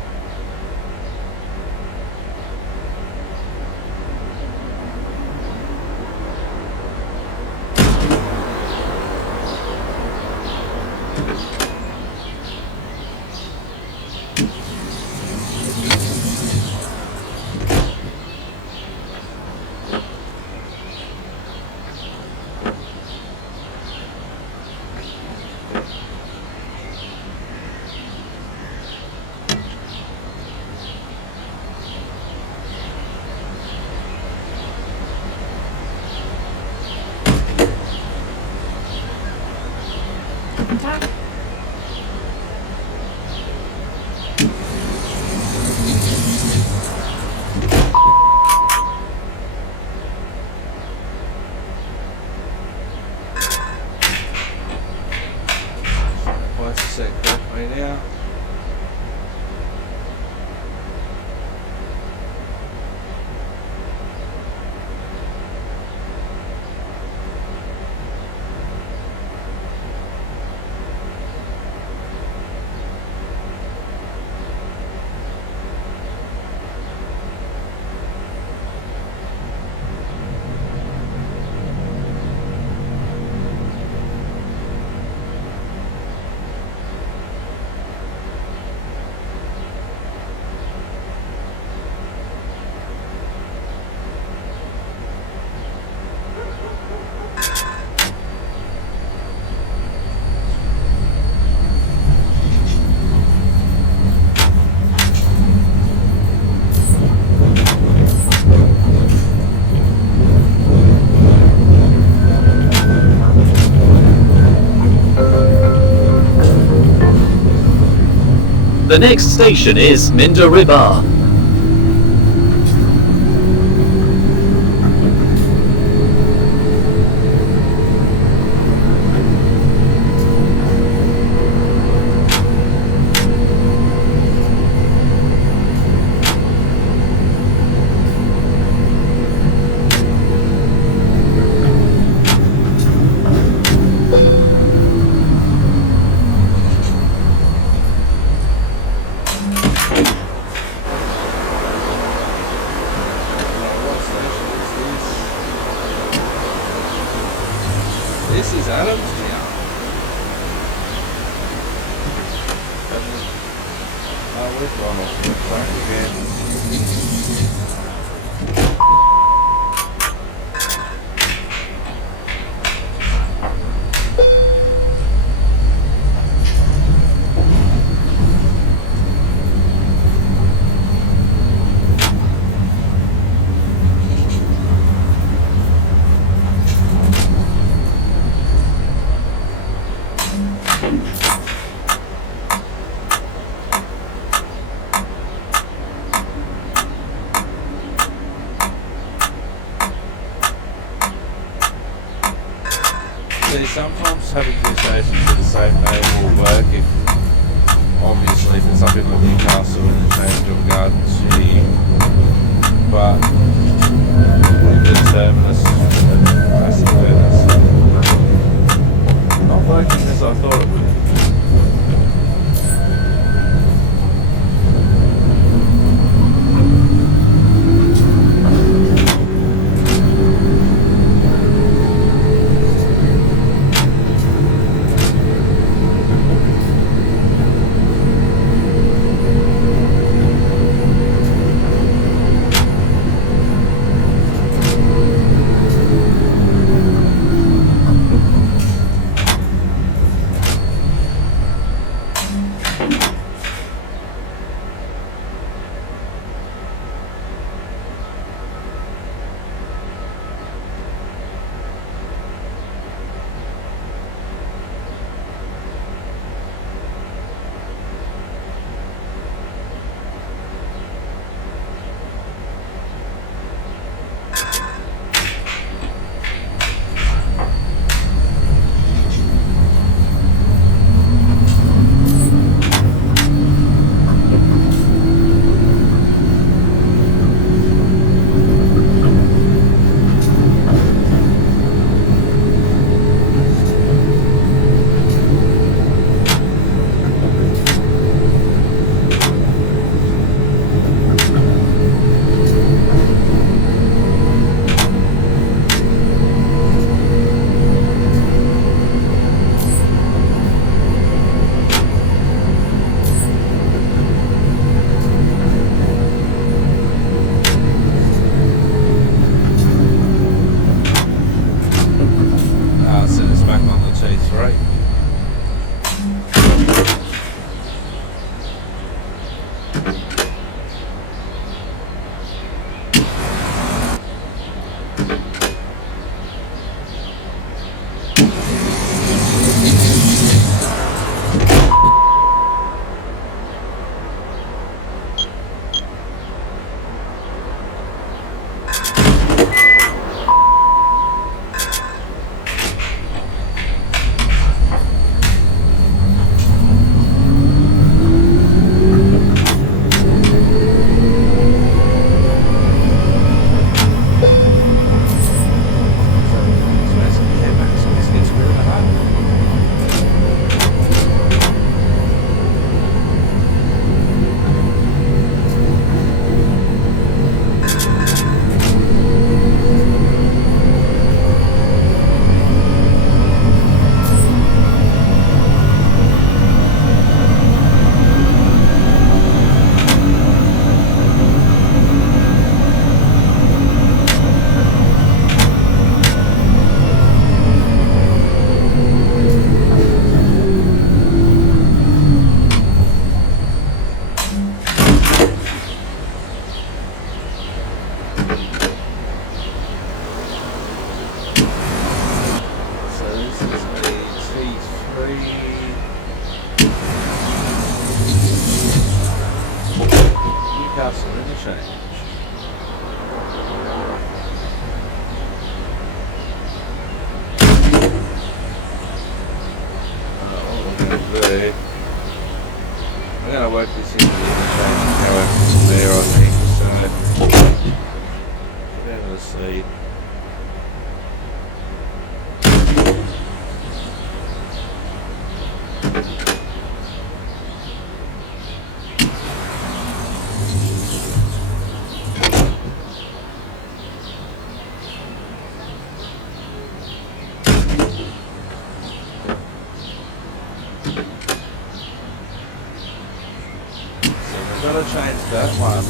Points are set correctly now. The next station is Mindariba. This is Adamstown. Oh, we've gone off the track again. See, sometimes having two stations at the same name will work if, obviously, if it's something like Newcastle and the change of Garden City, but with the terminus, not working as I thought it would. Newcastle interchange. What we're going to do, we're going to work this into the interchange and go over from there, I think. So, get out of the seat. Got to change that one,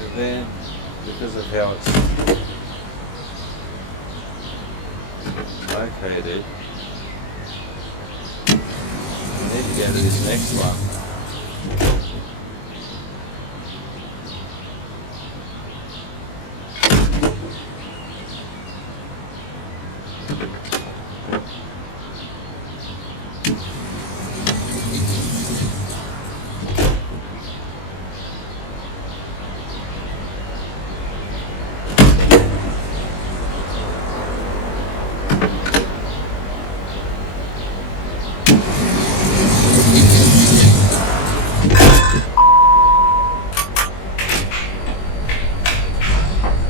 and then because of how it's located, we need to go to this next one.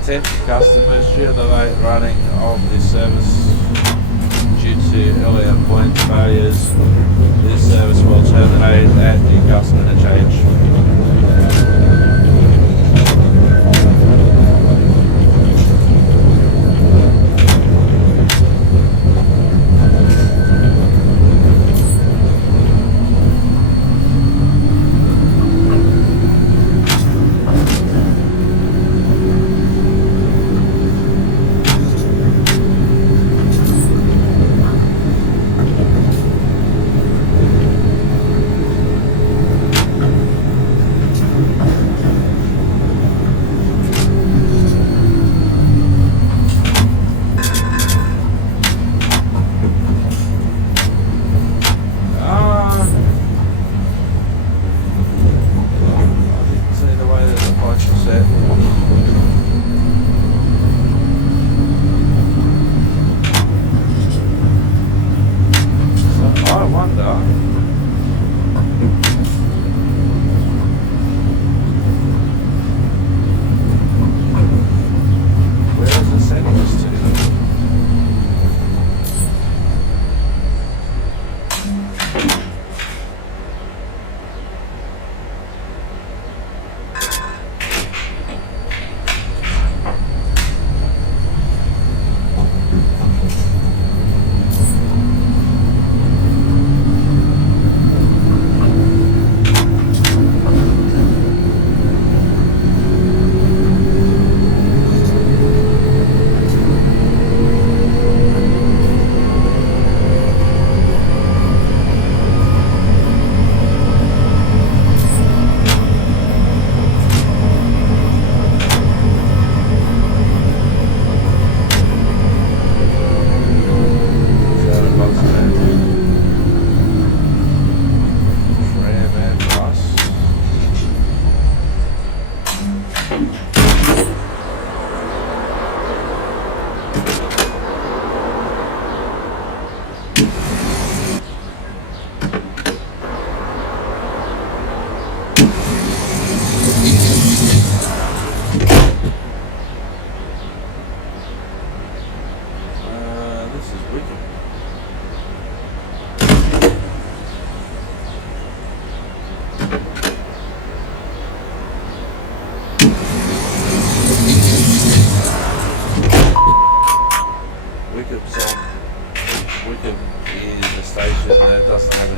Attention customers, due to the late running of this service due to earlier point failures, this service will terminate at Newcastle interchange.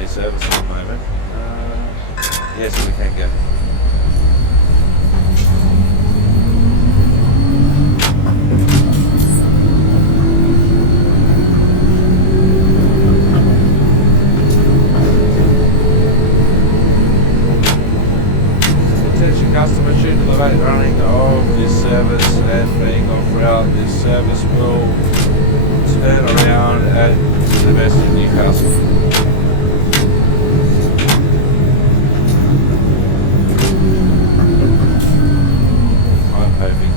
Service at the moment. Yes, we can go. Attention customers, due to the late running of this service and being off route, this service will turn around at University of Newcastle. I'm hoping.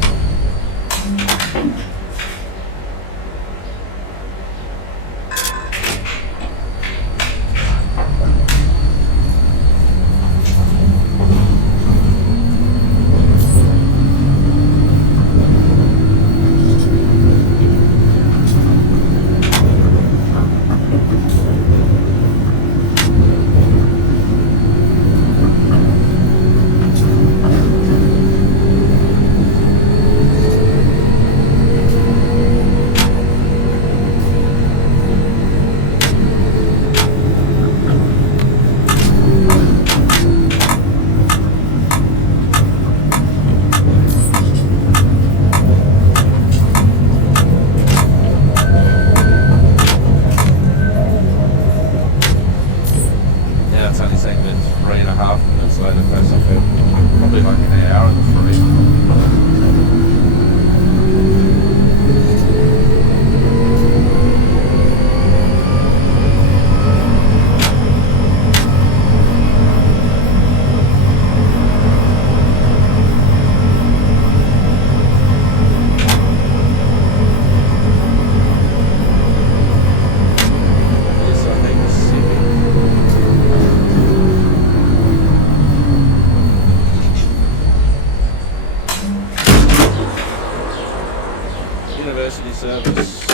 University service.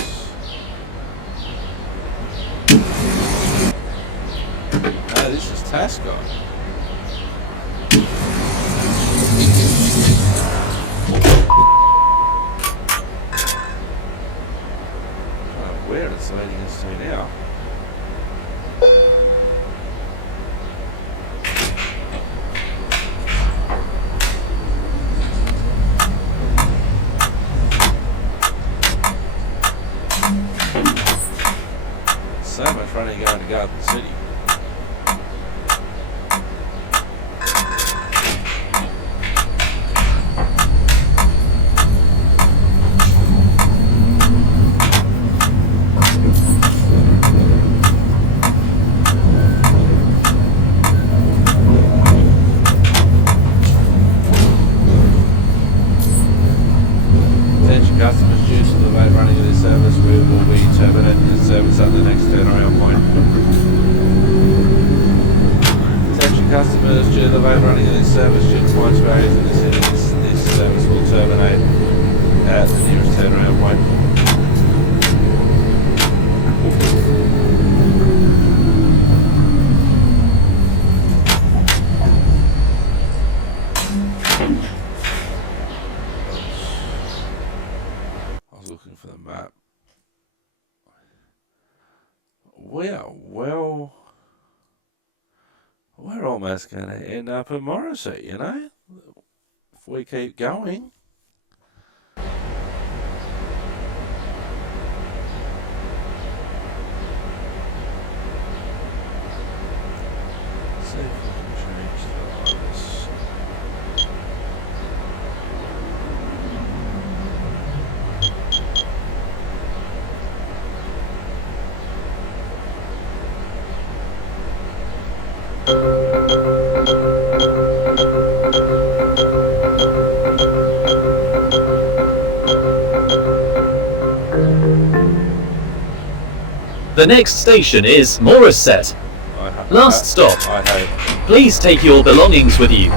No, this is Tasco. Where it's leading us to now. So much running going to Garden City. Attention customers, due to the late running of this service, we will be terminating this service at the next turnaround point. Attention customers, due to the late running of this service, due to points barriers in the city, this service will terminate at the nearest turnaround point. I was looking for the map. Well, we're almost going to end up at Morrissey, you know, if we keep going. See if we can change the lights. The next station is Morisset. Last stop. I hope. Please take your belongings with you.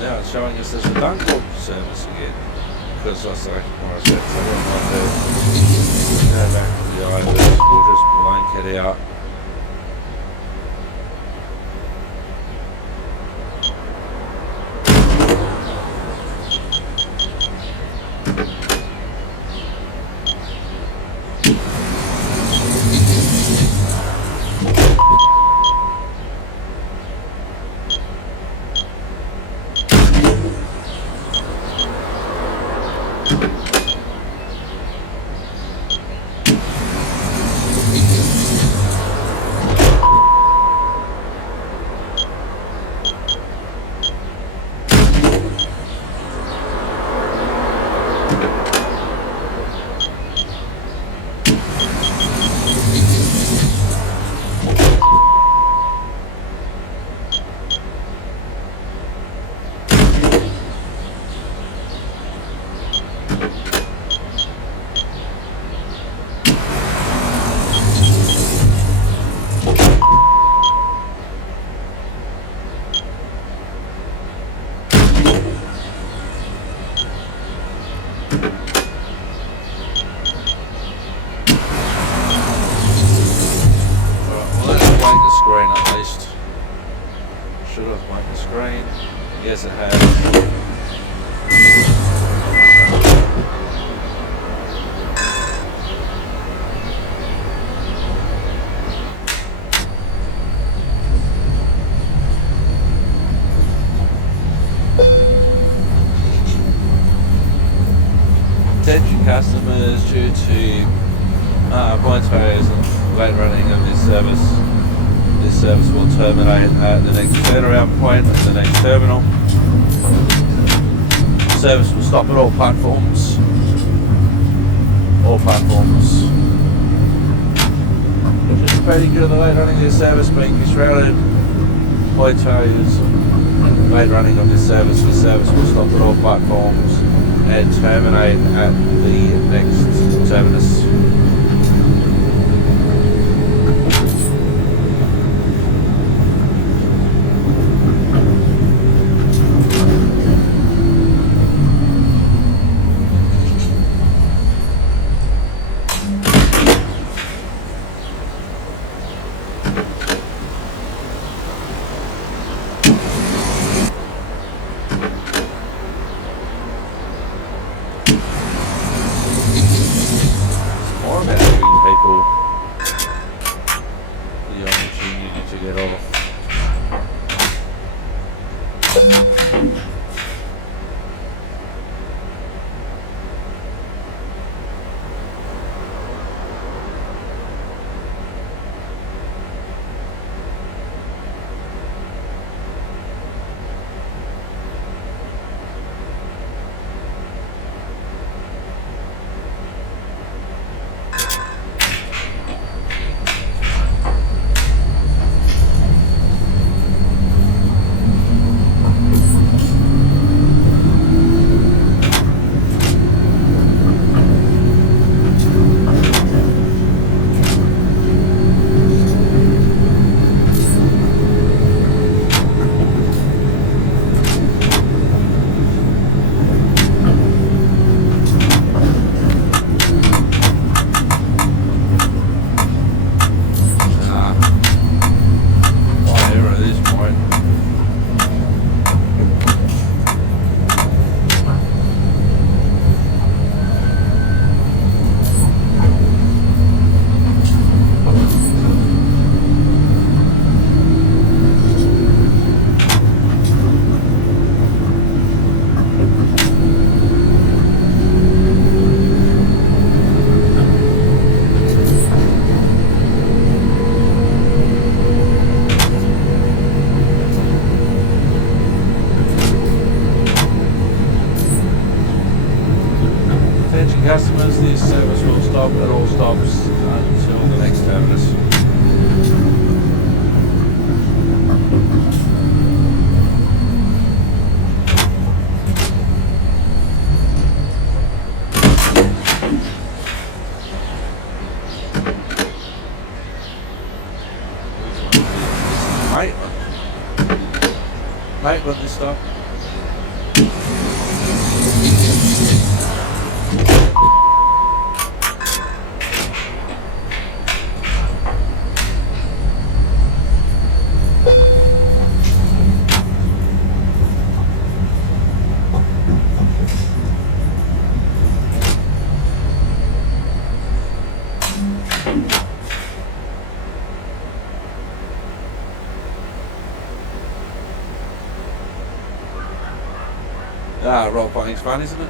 Now it's showing us there's a Dungog service again because I selected Morrissey, so what I might do is go back to the IVs, we'll just blank it out. Yes, it has. Attention customers, due to point failures and late running of this service will terminate at the next turnaround point at the next terminal. Service will stop at all platforms. All platforms. Just repeating, due to the late running of this service being disrupted, point failures, late running of this service will stop at all platforms and terminate at the next terminus. Customers, this service will stop at all stops until the next terminus. Mate, let this stop. Role playing's fun, isn't it?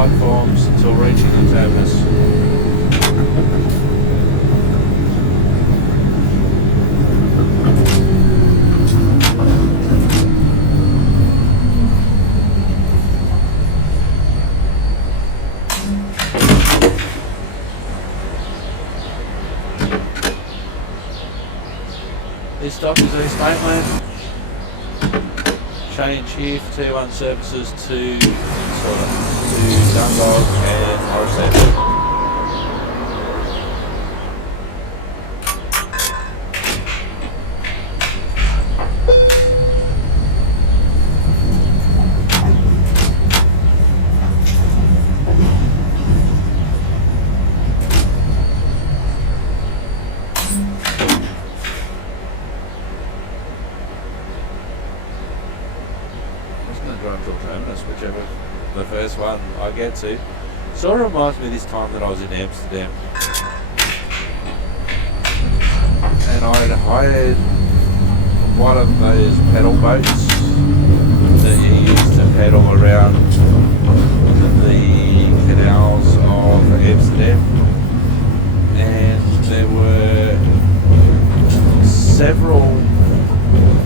platforms until reaching the terminus. This stop is East Maitland. Change here for T1 services to Dungog and Morrison. Whichever the first one I get to. Sort of reminds me of this time that I was in Amsterdam. And I had hired one of those pedal boats that you use to pedal around the canals of Amsterdam. And there were several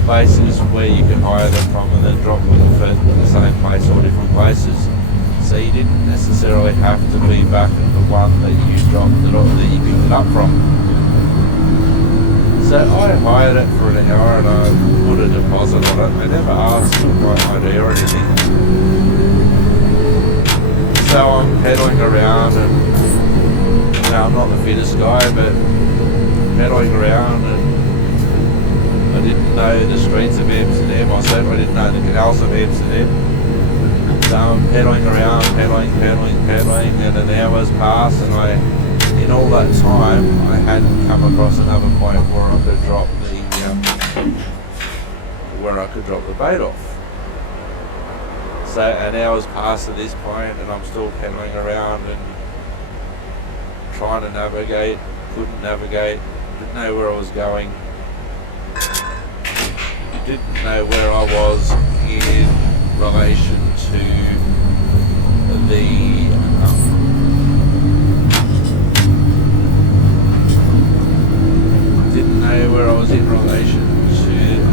places where you could hire them from and then drop them off at the same place or different places. So you didn't necessarily have to be back at the one that you dropped it off, that you picked it up from. So I hired it for an hour and I put a deposit on it. I never asked for my ID or anything. So I'm pedaling around and I'm not the fittest guy, but pedaling around and I didn't know the streets of Amsterdam. I certainly didn't know the canals of Amsterdam. So I'm pedaling around, pedaling, and an hour's passed, and in all that time, I hadn't come across another point where I could drop the bait off. So an hour's passed at this point, and I'm still pedaling around and trying to navigate. Couldn't navigate. Didn't know where I was going. Didn't know where I was in relation to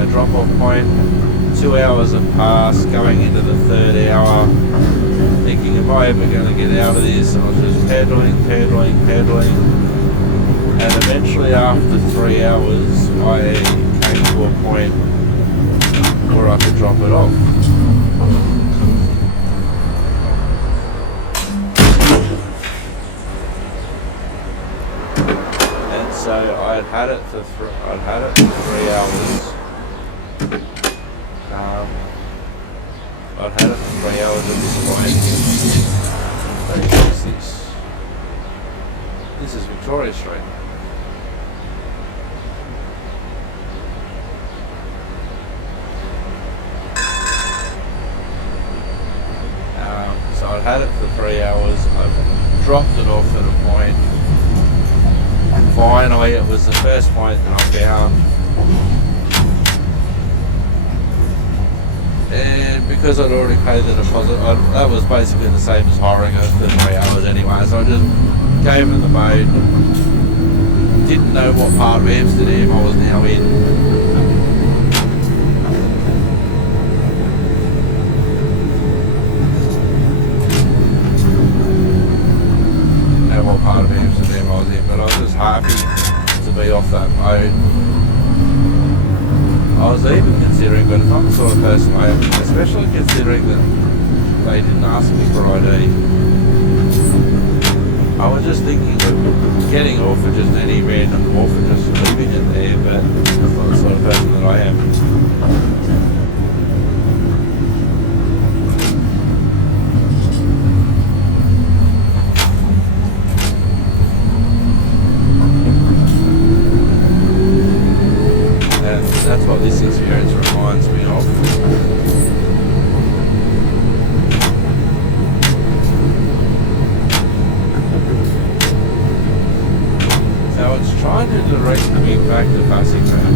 a drop-off point. 2 hours have passed, going into the third hour, thinking, am I ever going to get out of this? And I was just pedaling, and eventually after 3 hours I came to a point where I could drop it off. And so I'd had it for 3 hours. I'd had it for 3 hours at this point. This is Victoria Street. So I'd had it for 3 hours. I've dropped it off at a point. Finally, it was the first point that I found. And because I'd already paid the deposit, that was basically the same as hiring it for 3 hours anyway. So I just gave them the boat. Didn't know what part of Amsterdam I was now in. What part of Amsterdam I was in, but I was just happy to be off that boat. I was even considering, but I'm the sort of person I am, especially considering that they didn't ask me for ID. I was just thinking of getting off at just any random wharf and just leaving it there, but that's not the sort of person that I am. That's what this experience reminds me of. So it's trying to direct me back to Tram.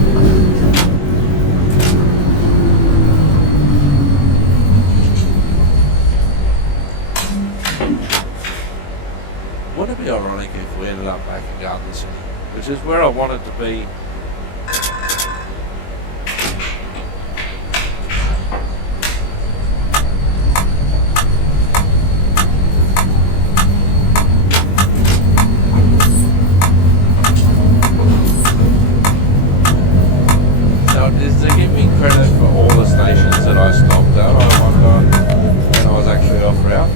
Garden City, which is where I wanted to be. So is to give me credit for all the stations that I stopped at, I wonder when I was actually off route.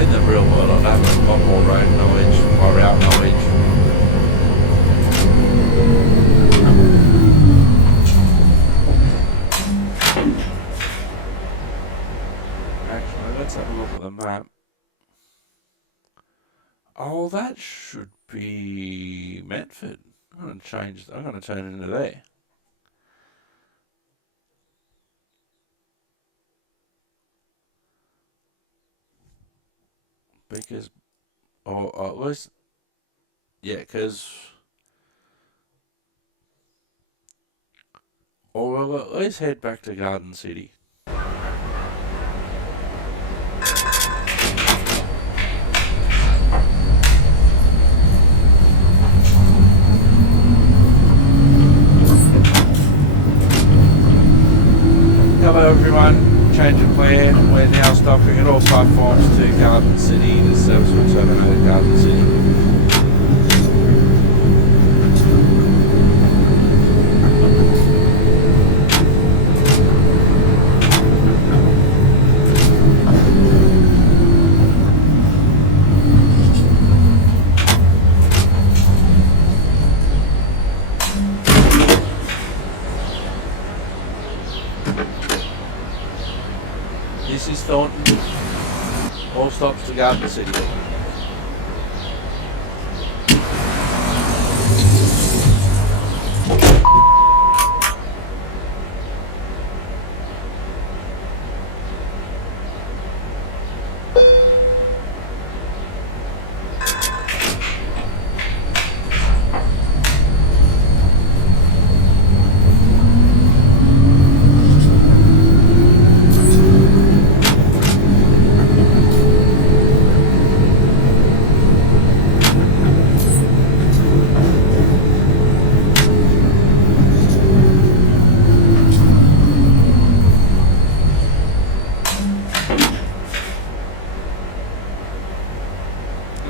In the real world, I'd have a lot more road knowledge, or route knowledge. Actually, let's have a look at the map. Oh, that should be Medford. I'm going to change. I'm going to turn it into there. Because, or at least, yeah, because, or we'll at least head back to Garden City. Hello everyone, change of plan. We're now stopping at all platforms to Garden City. The service will terminate at Garden City. This is Thornton. All stops to Garden City.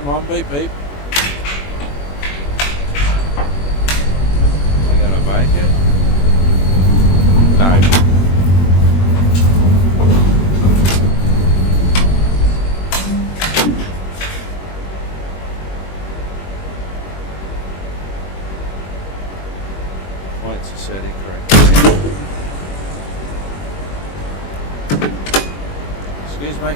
Come on, beep beep. Am I gonna make it? No. Points are set incorrectly. Excuse me.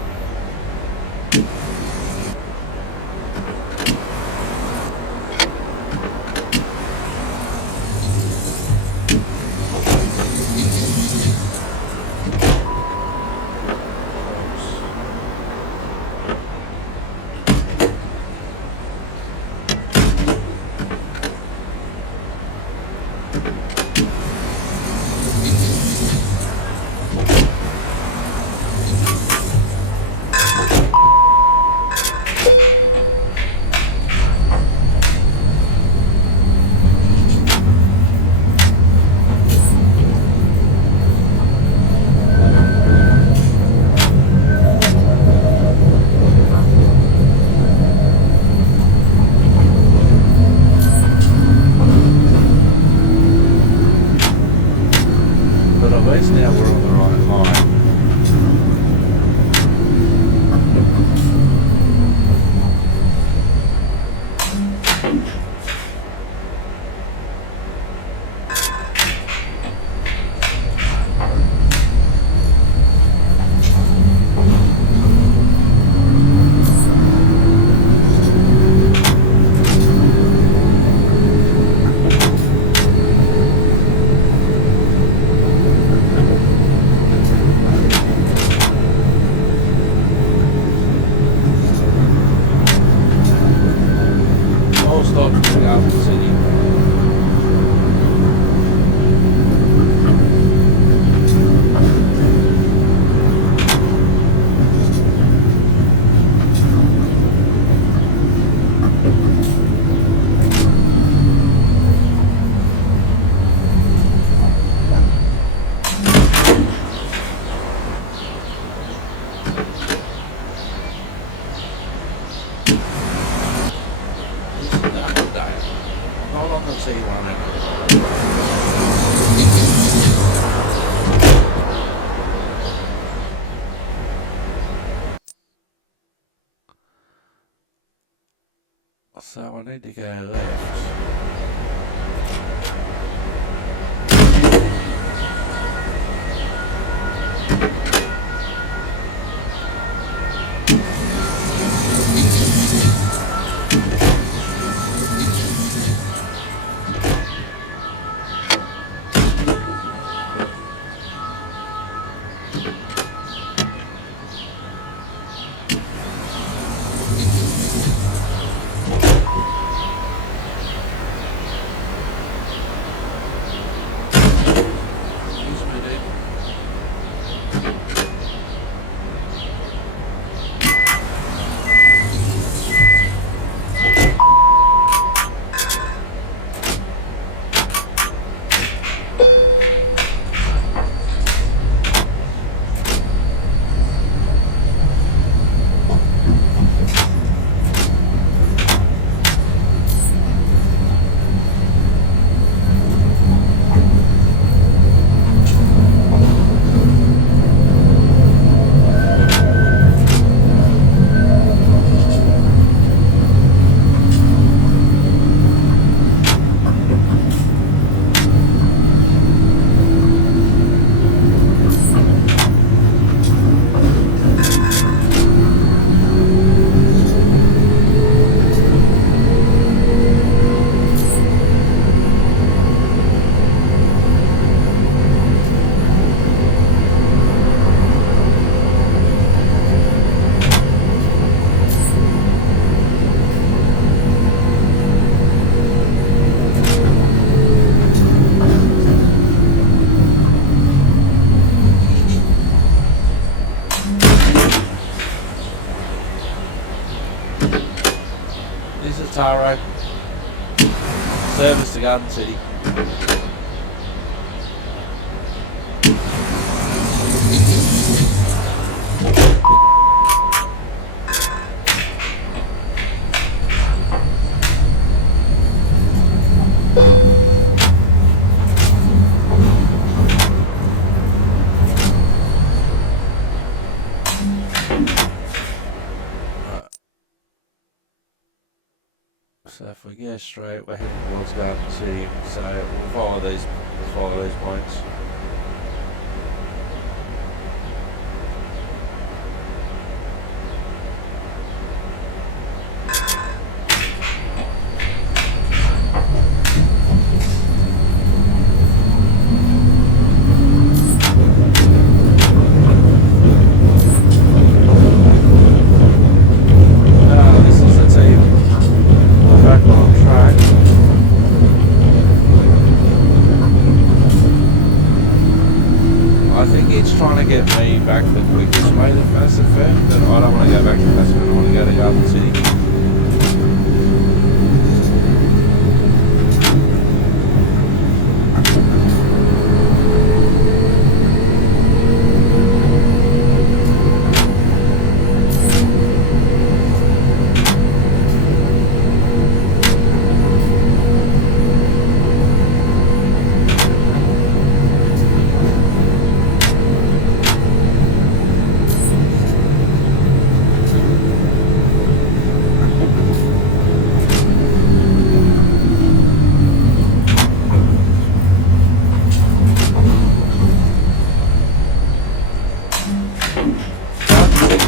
So I need to go left. Taro, service to Garden City. So if we go straight, we're heading towards Garden City. So we'll follow these points. Trying to get me back the quickest way to Massive Fair, but I don't want to go back to Massive Fair, I want to go to Garden City.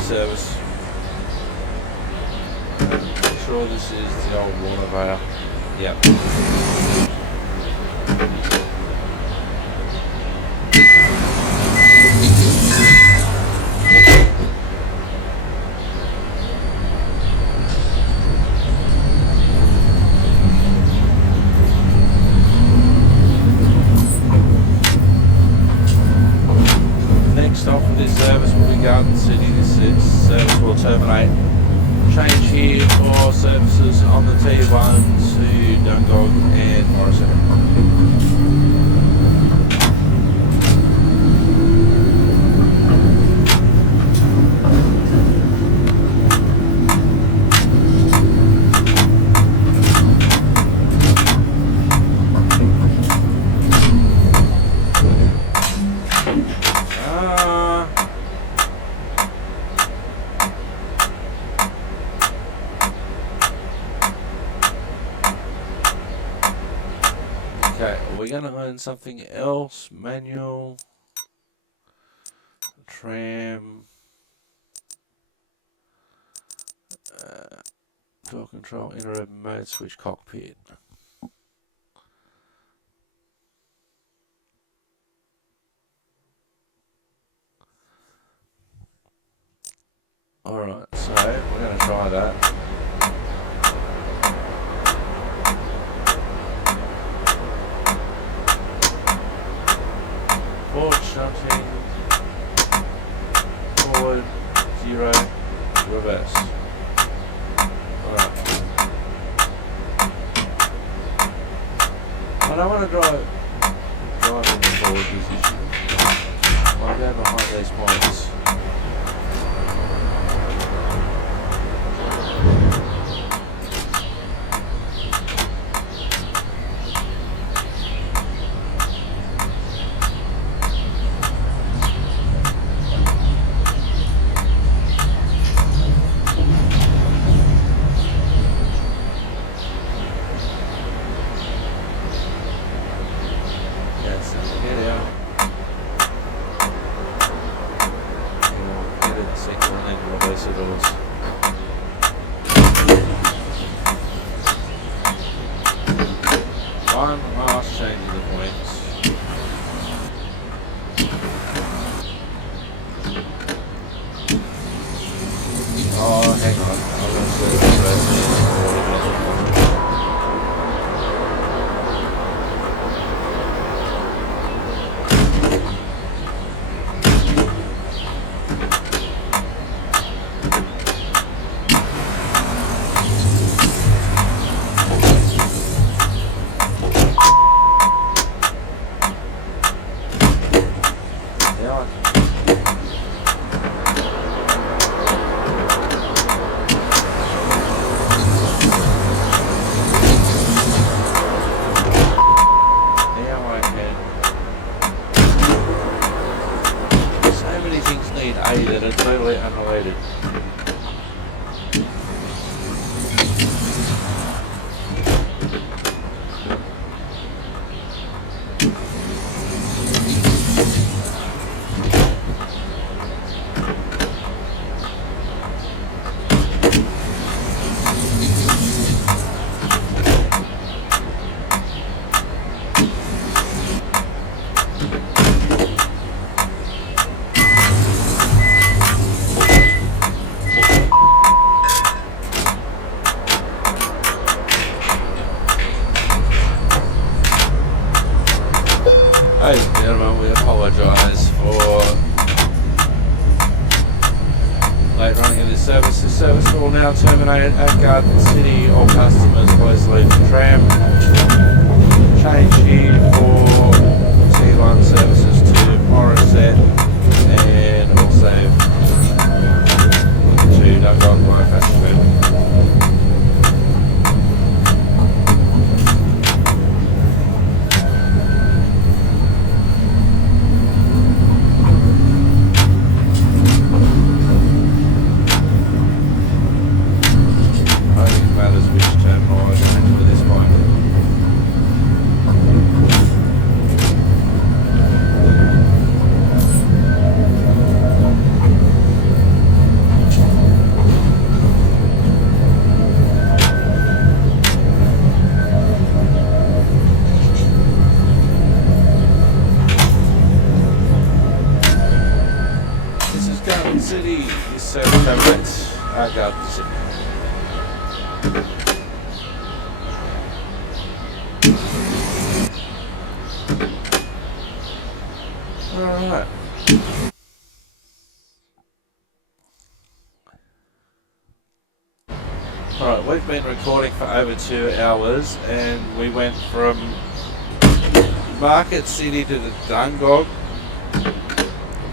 Service. I'm sure this is the old water veil. Yep. Next stop for this service will be Garden City. This service will terminate. Change here for services on the T1 to Dungog and Morrison. we're going to learn something else. Manual, tram, door control, interurban mode, switch cockpit. Alright, so we're going to try that. Forward shunting, forward, 0, reverse. Alright. I don't want to drive in the forward position. I'll go behind these points. One last change of the points. Oh, hang on. I'm going to set it that are totally unrelated. Ladies and gentlemen, we apologise for late running of this service. This service will now terminate at Garden City. All customers please leave the tram. Change here for T1 services to Morisset and also to Dungog multifaceted. City, this service terminates at Garden City. Alright. Alright, we've been recording for over 2 hours and we went from Market City to the Dungog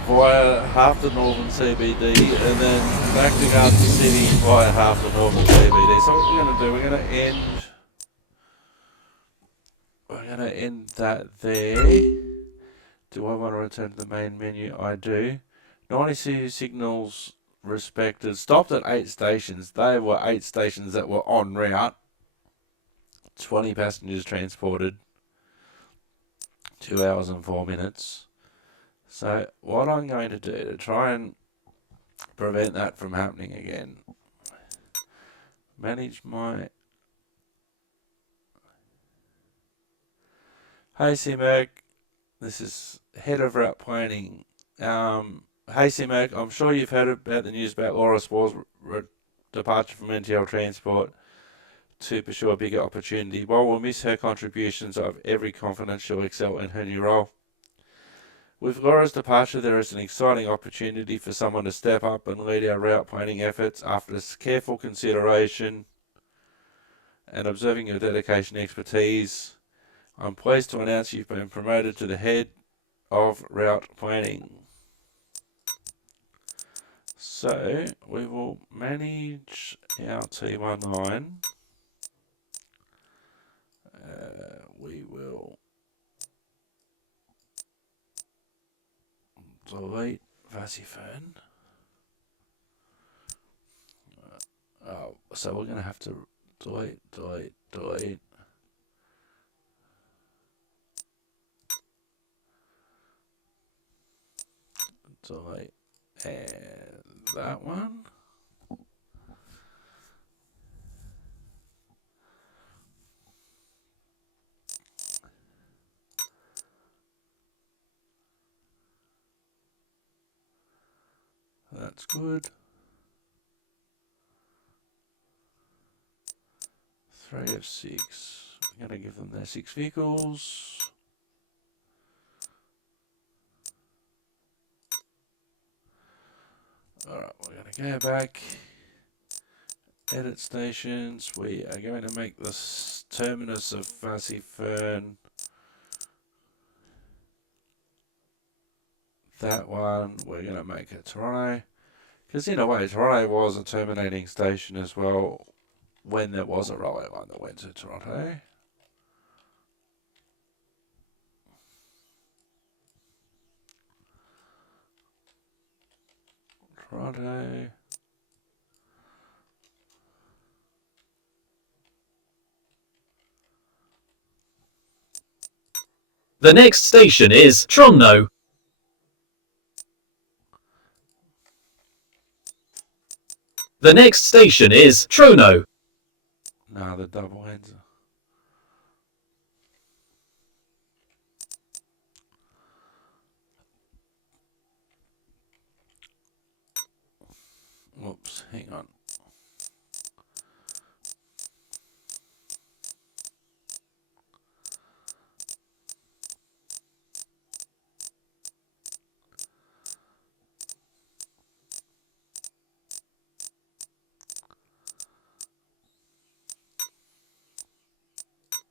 via half the northern CBD and then back to Garden City via half the northern CBD. So what we're going to do, we're going to end that there. Do I want to return to the main menu? I do. 92 signals respected. Stopped at 8 stations. They were 8 stations that were en route. 20 passengers transported. 2 hours and 4 minutes. So what I'm going to do to try and prevent that from happening again, manage my... Hey Simek, this is head of route planning. Hey Simek, I'm sure you've heard about the news about Laura Spore's departure from NTL Transport to pursue a bigger opportunity. While we'll miss her contributions of every confidence she'll excel in her new role. With Laura's departure, there is an exciting opportunity for someone to step up and lead our route planning efforts. After this careful consideration and observing your dedication and expertise, I'm pleased to announce you've been promoted to the head of route planning. So we will manage our T19. We will delete Vasifern. So we're going to have to delete. Delete. And that one. That's good. 3 of 6. I'm going to give them their 6 vehicles. Alright, we're going to go back. Edit stations. We are going to make this terminus of Vasifern. That one, we're going to make it Toronto. Because in a way, Toronto was a terminating station as well when there was a railway line that went to Toronto. Toronto. The next station is Tramau. The next station is Tramau. No, the double ends. Whoops, hang on.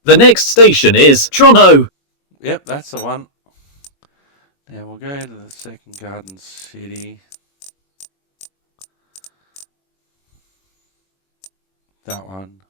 The next station is Tramau. Yep, that's the one. Now we'll go to the second Garden City. That one.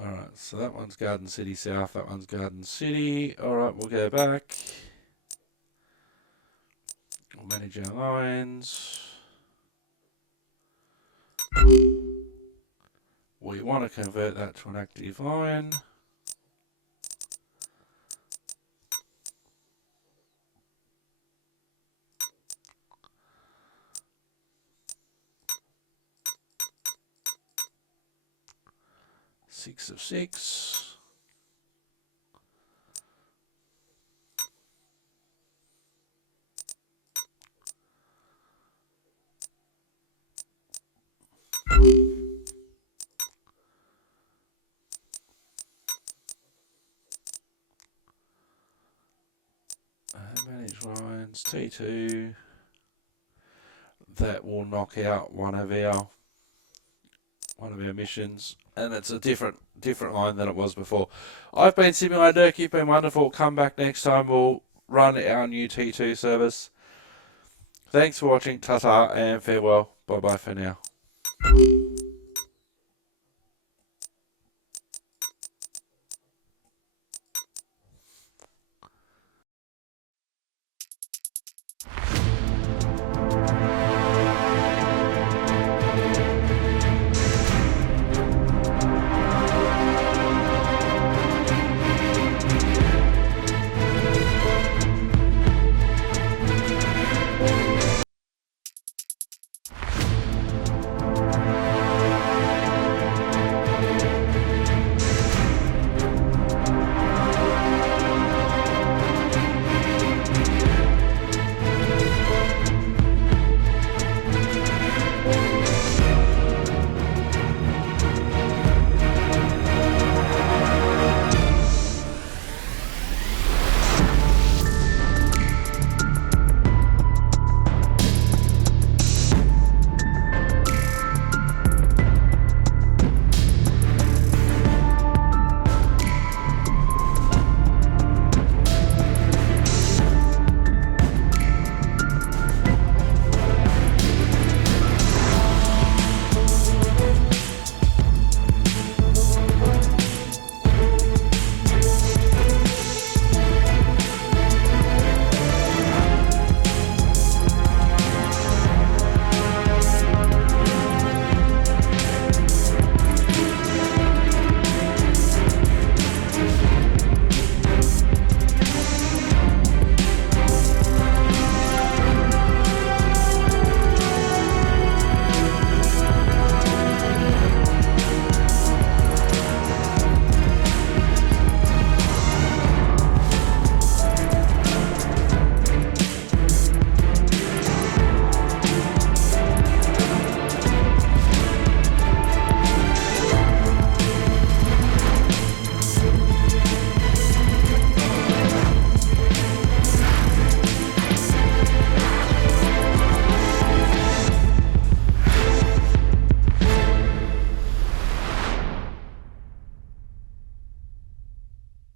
Alright, so that one's Garden City South, that one's Garden City. Alright, we'll go back. We'll manage our lines. We want to convert that to an active line. Six of 6. Manage lines, T2. That will knock out one of our missions, and it's a different line than it was before. I've been Simulator Dirk, you've been wonderful. Come back next time, we'll run our new T2 service. Thanks for watching, ta-ta and farewell. Bye-bye for now.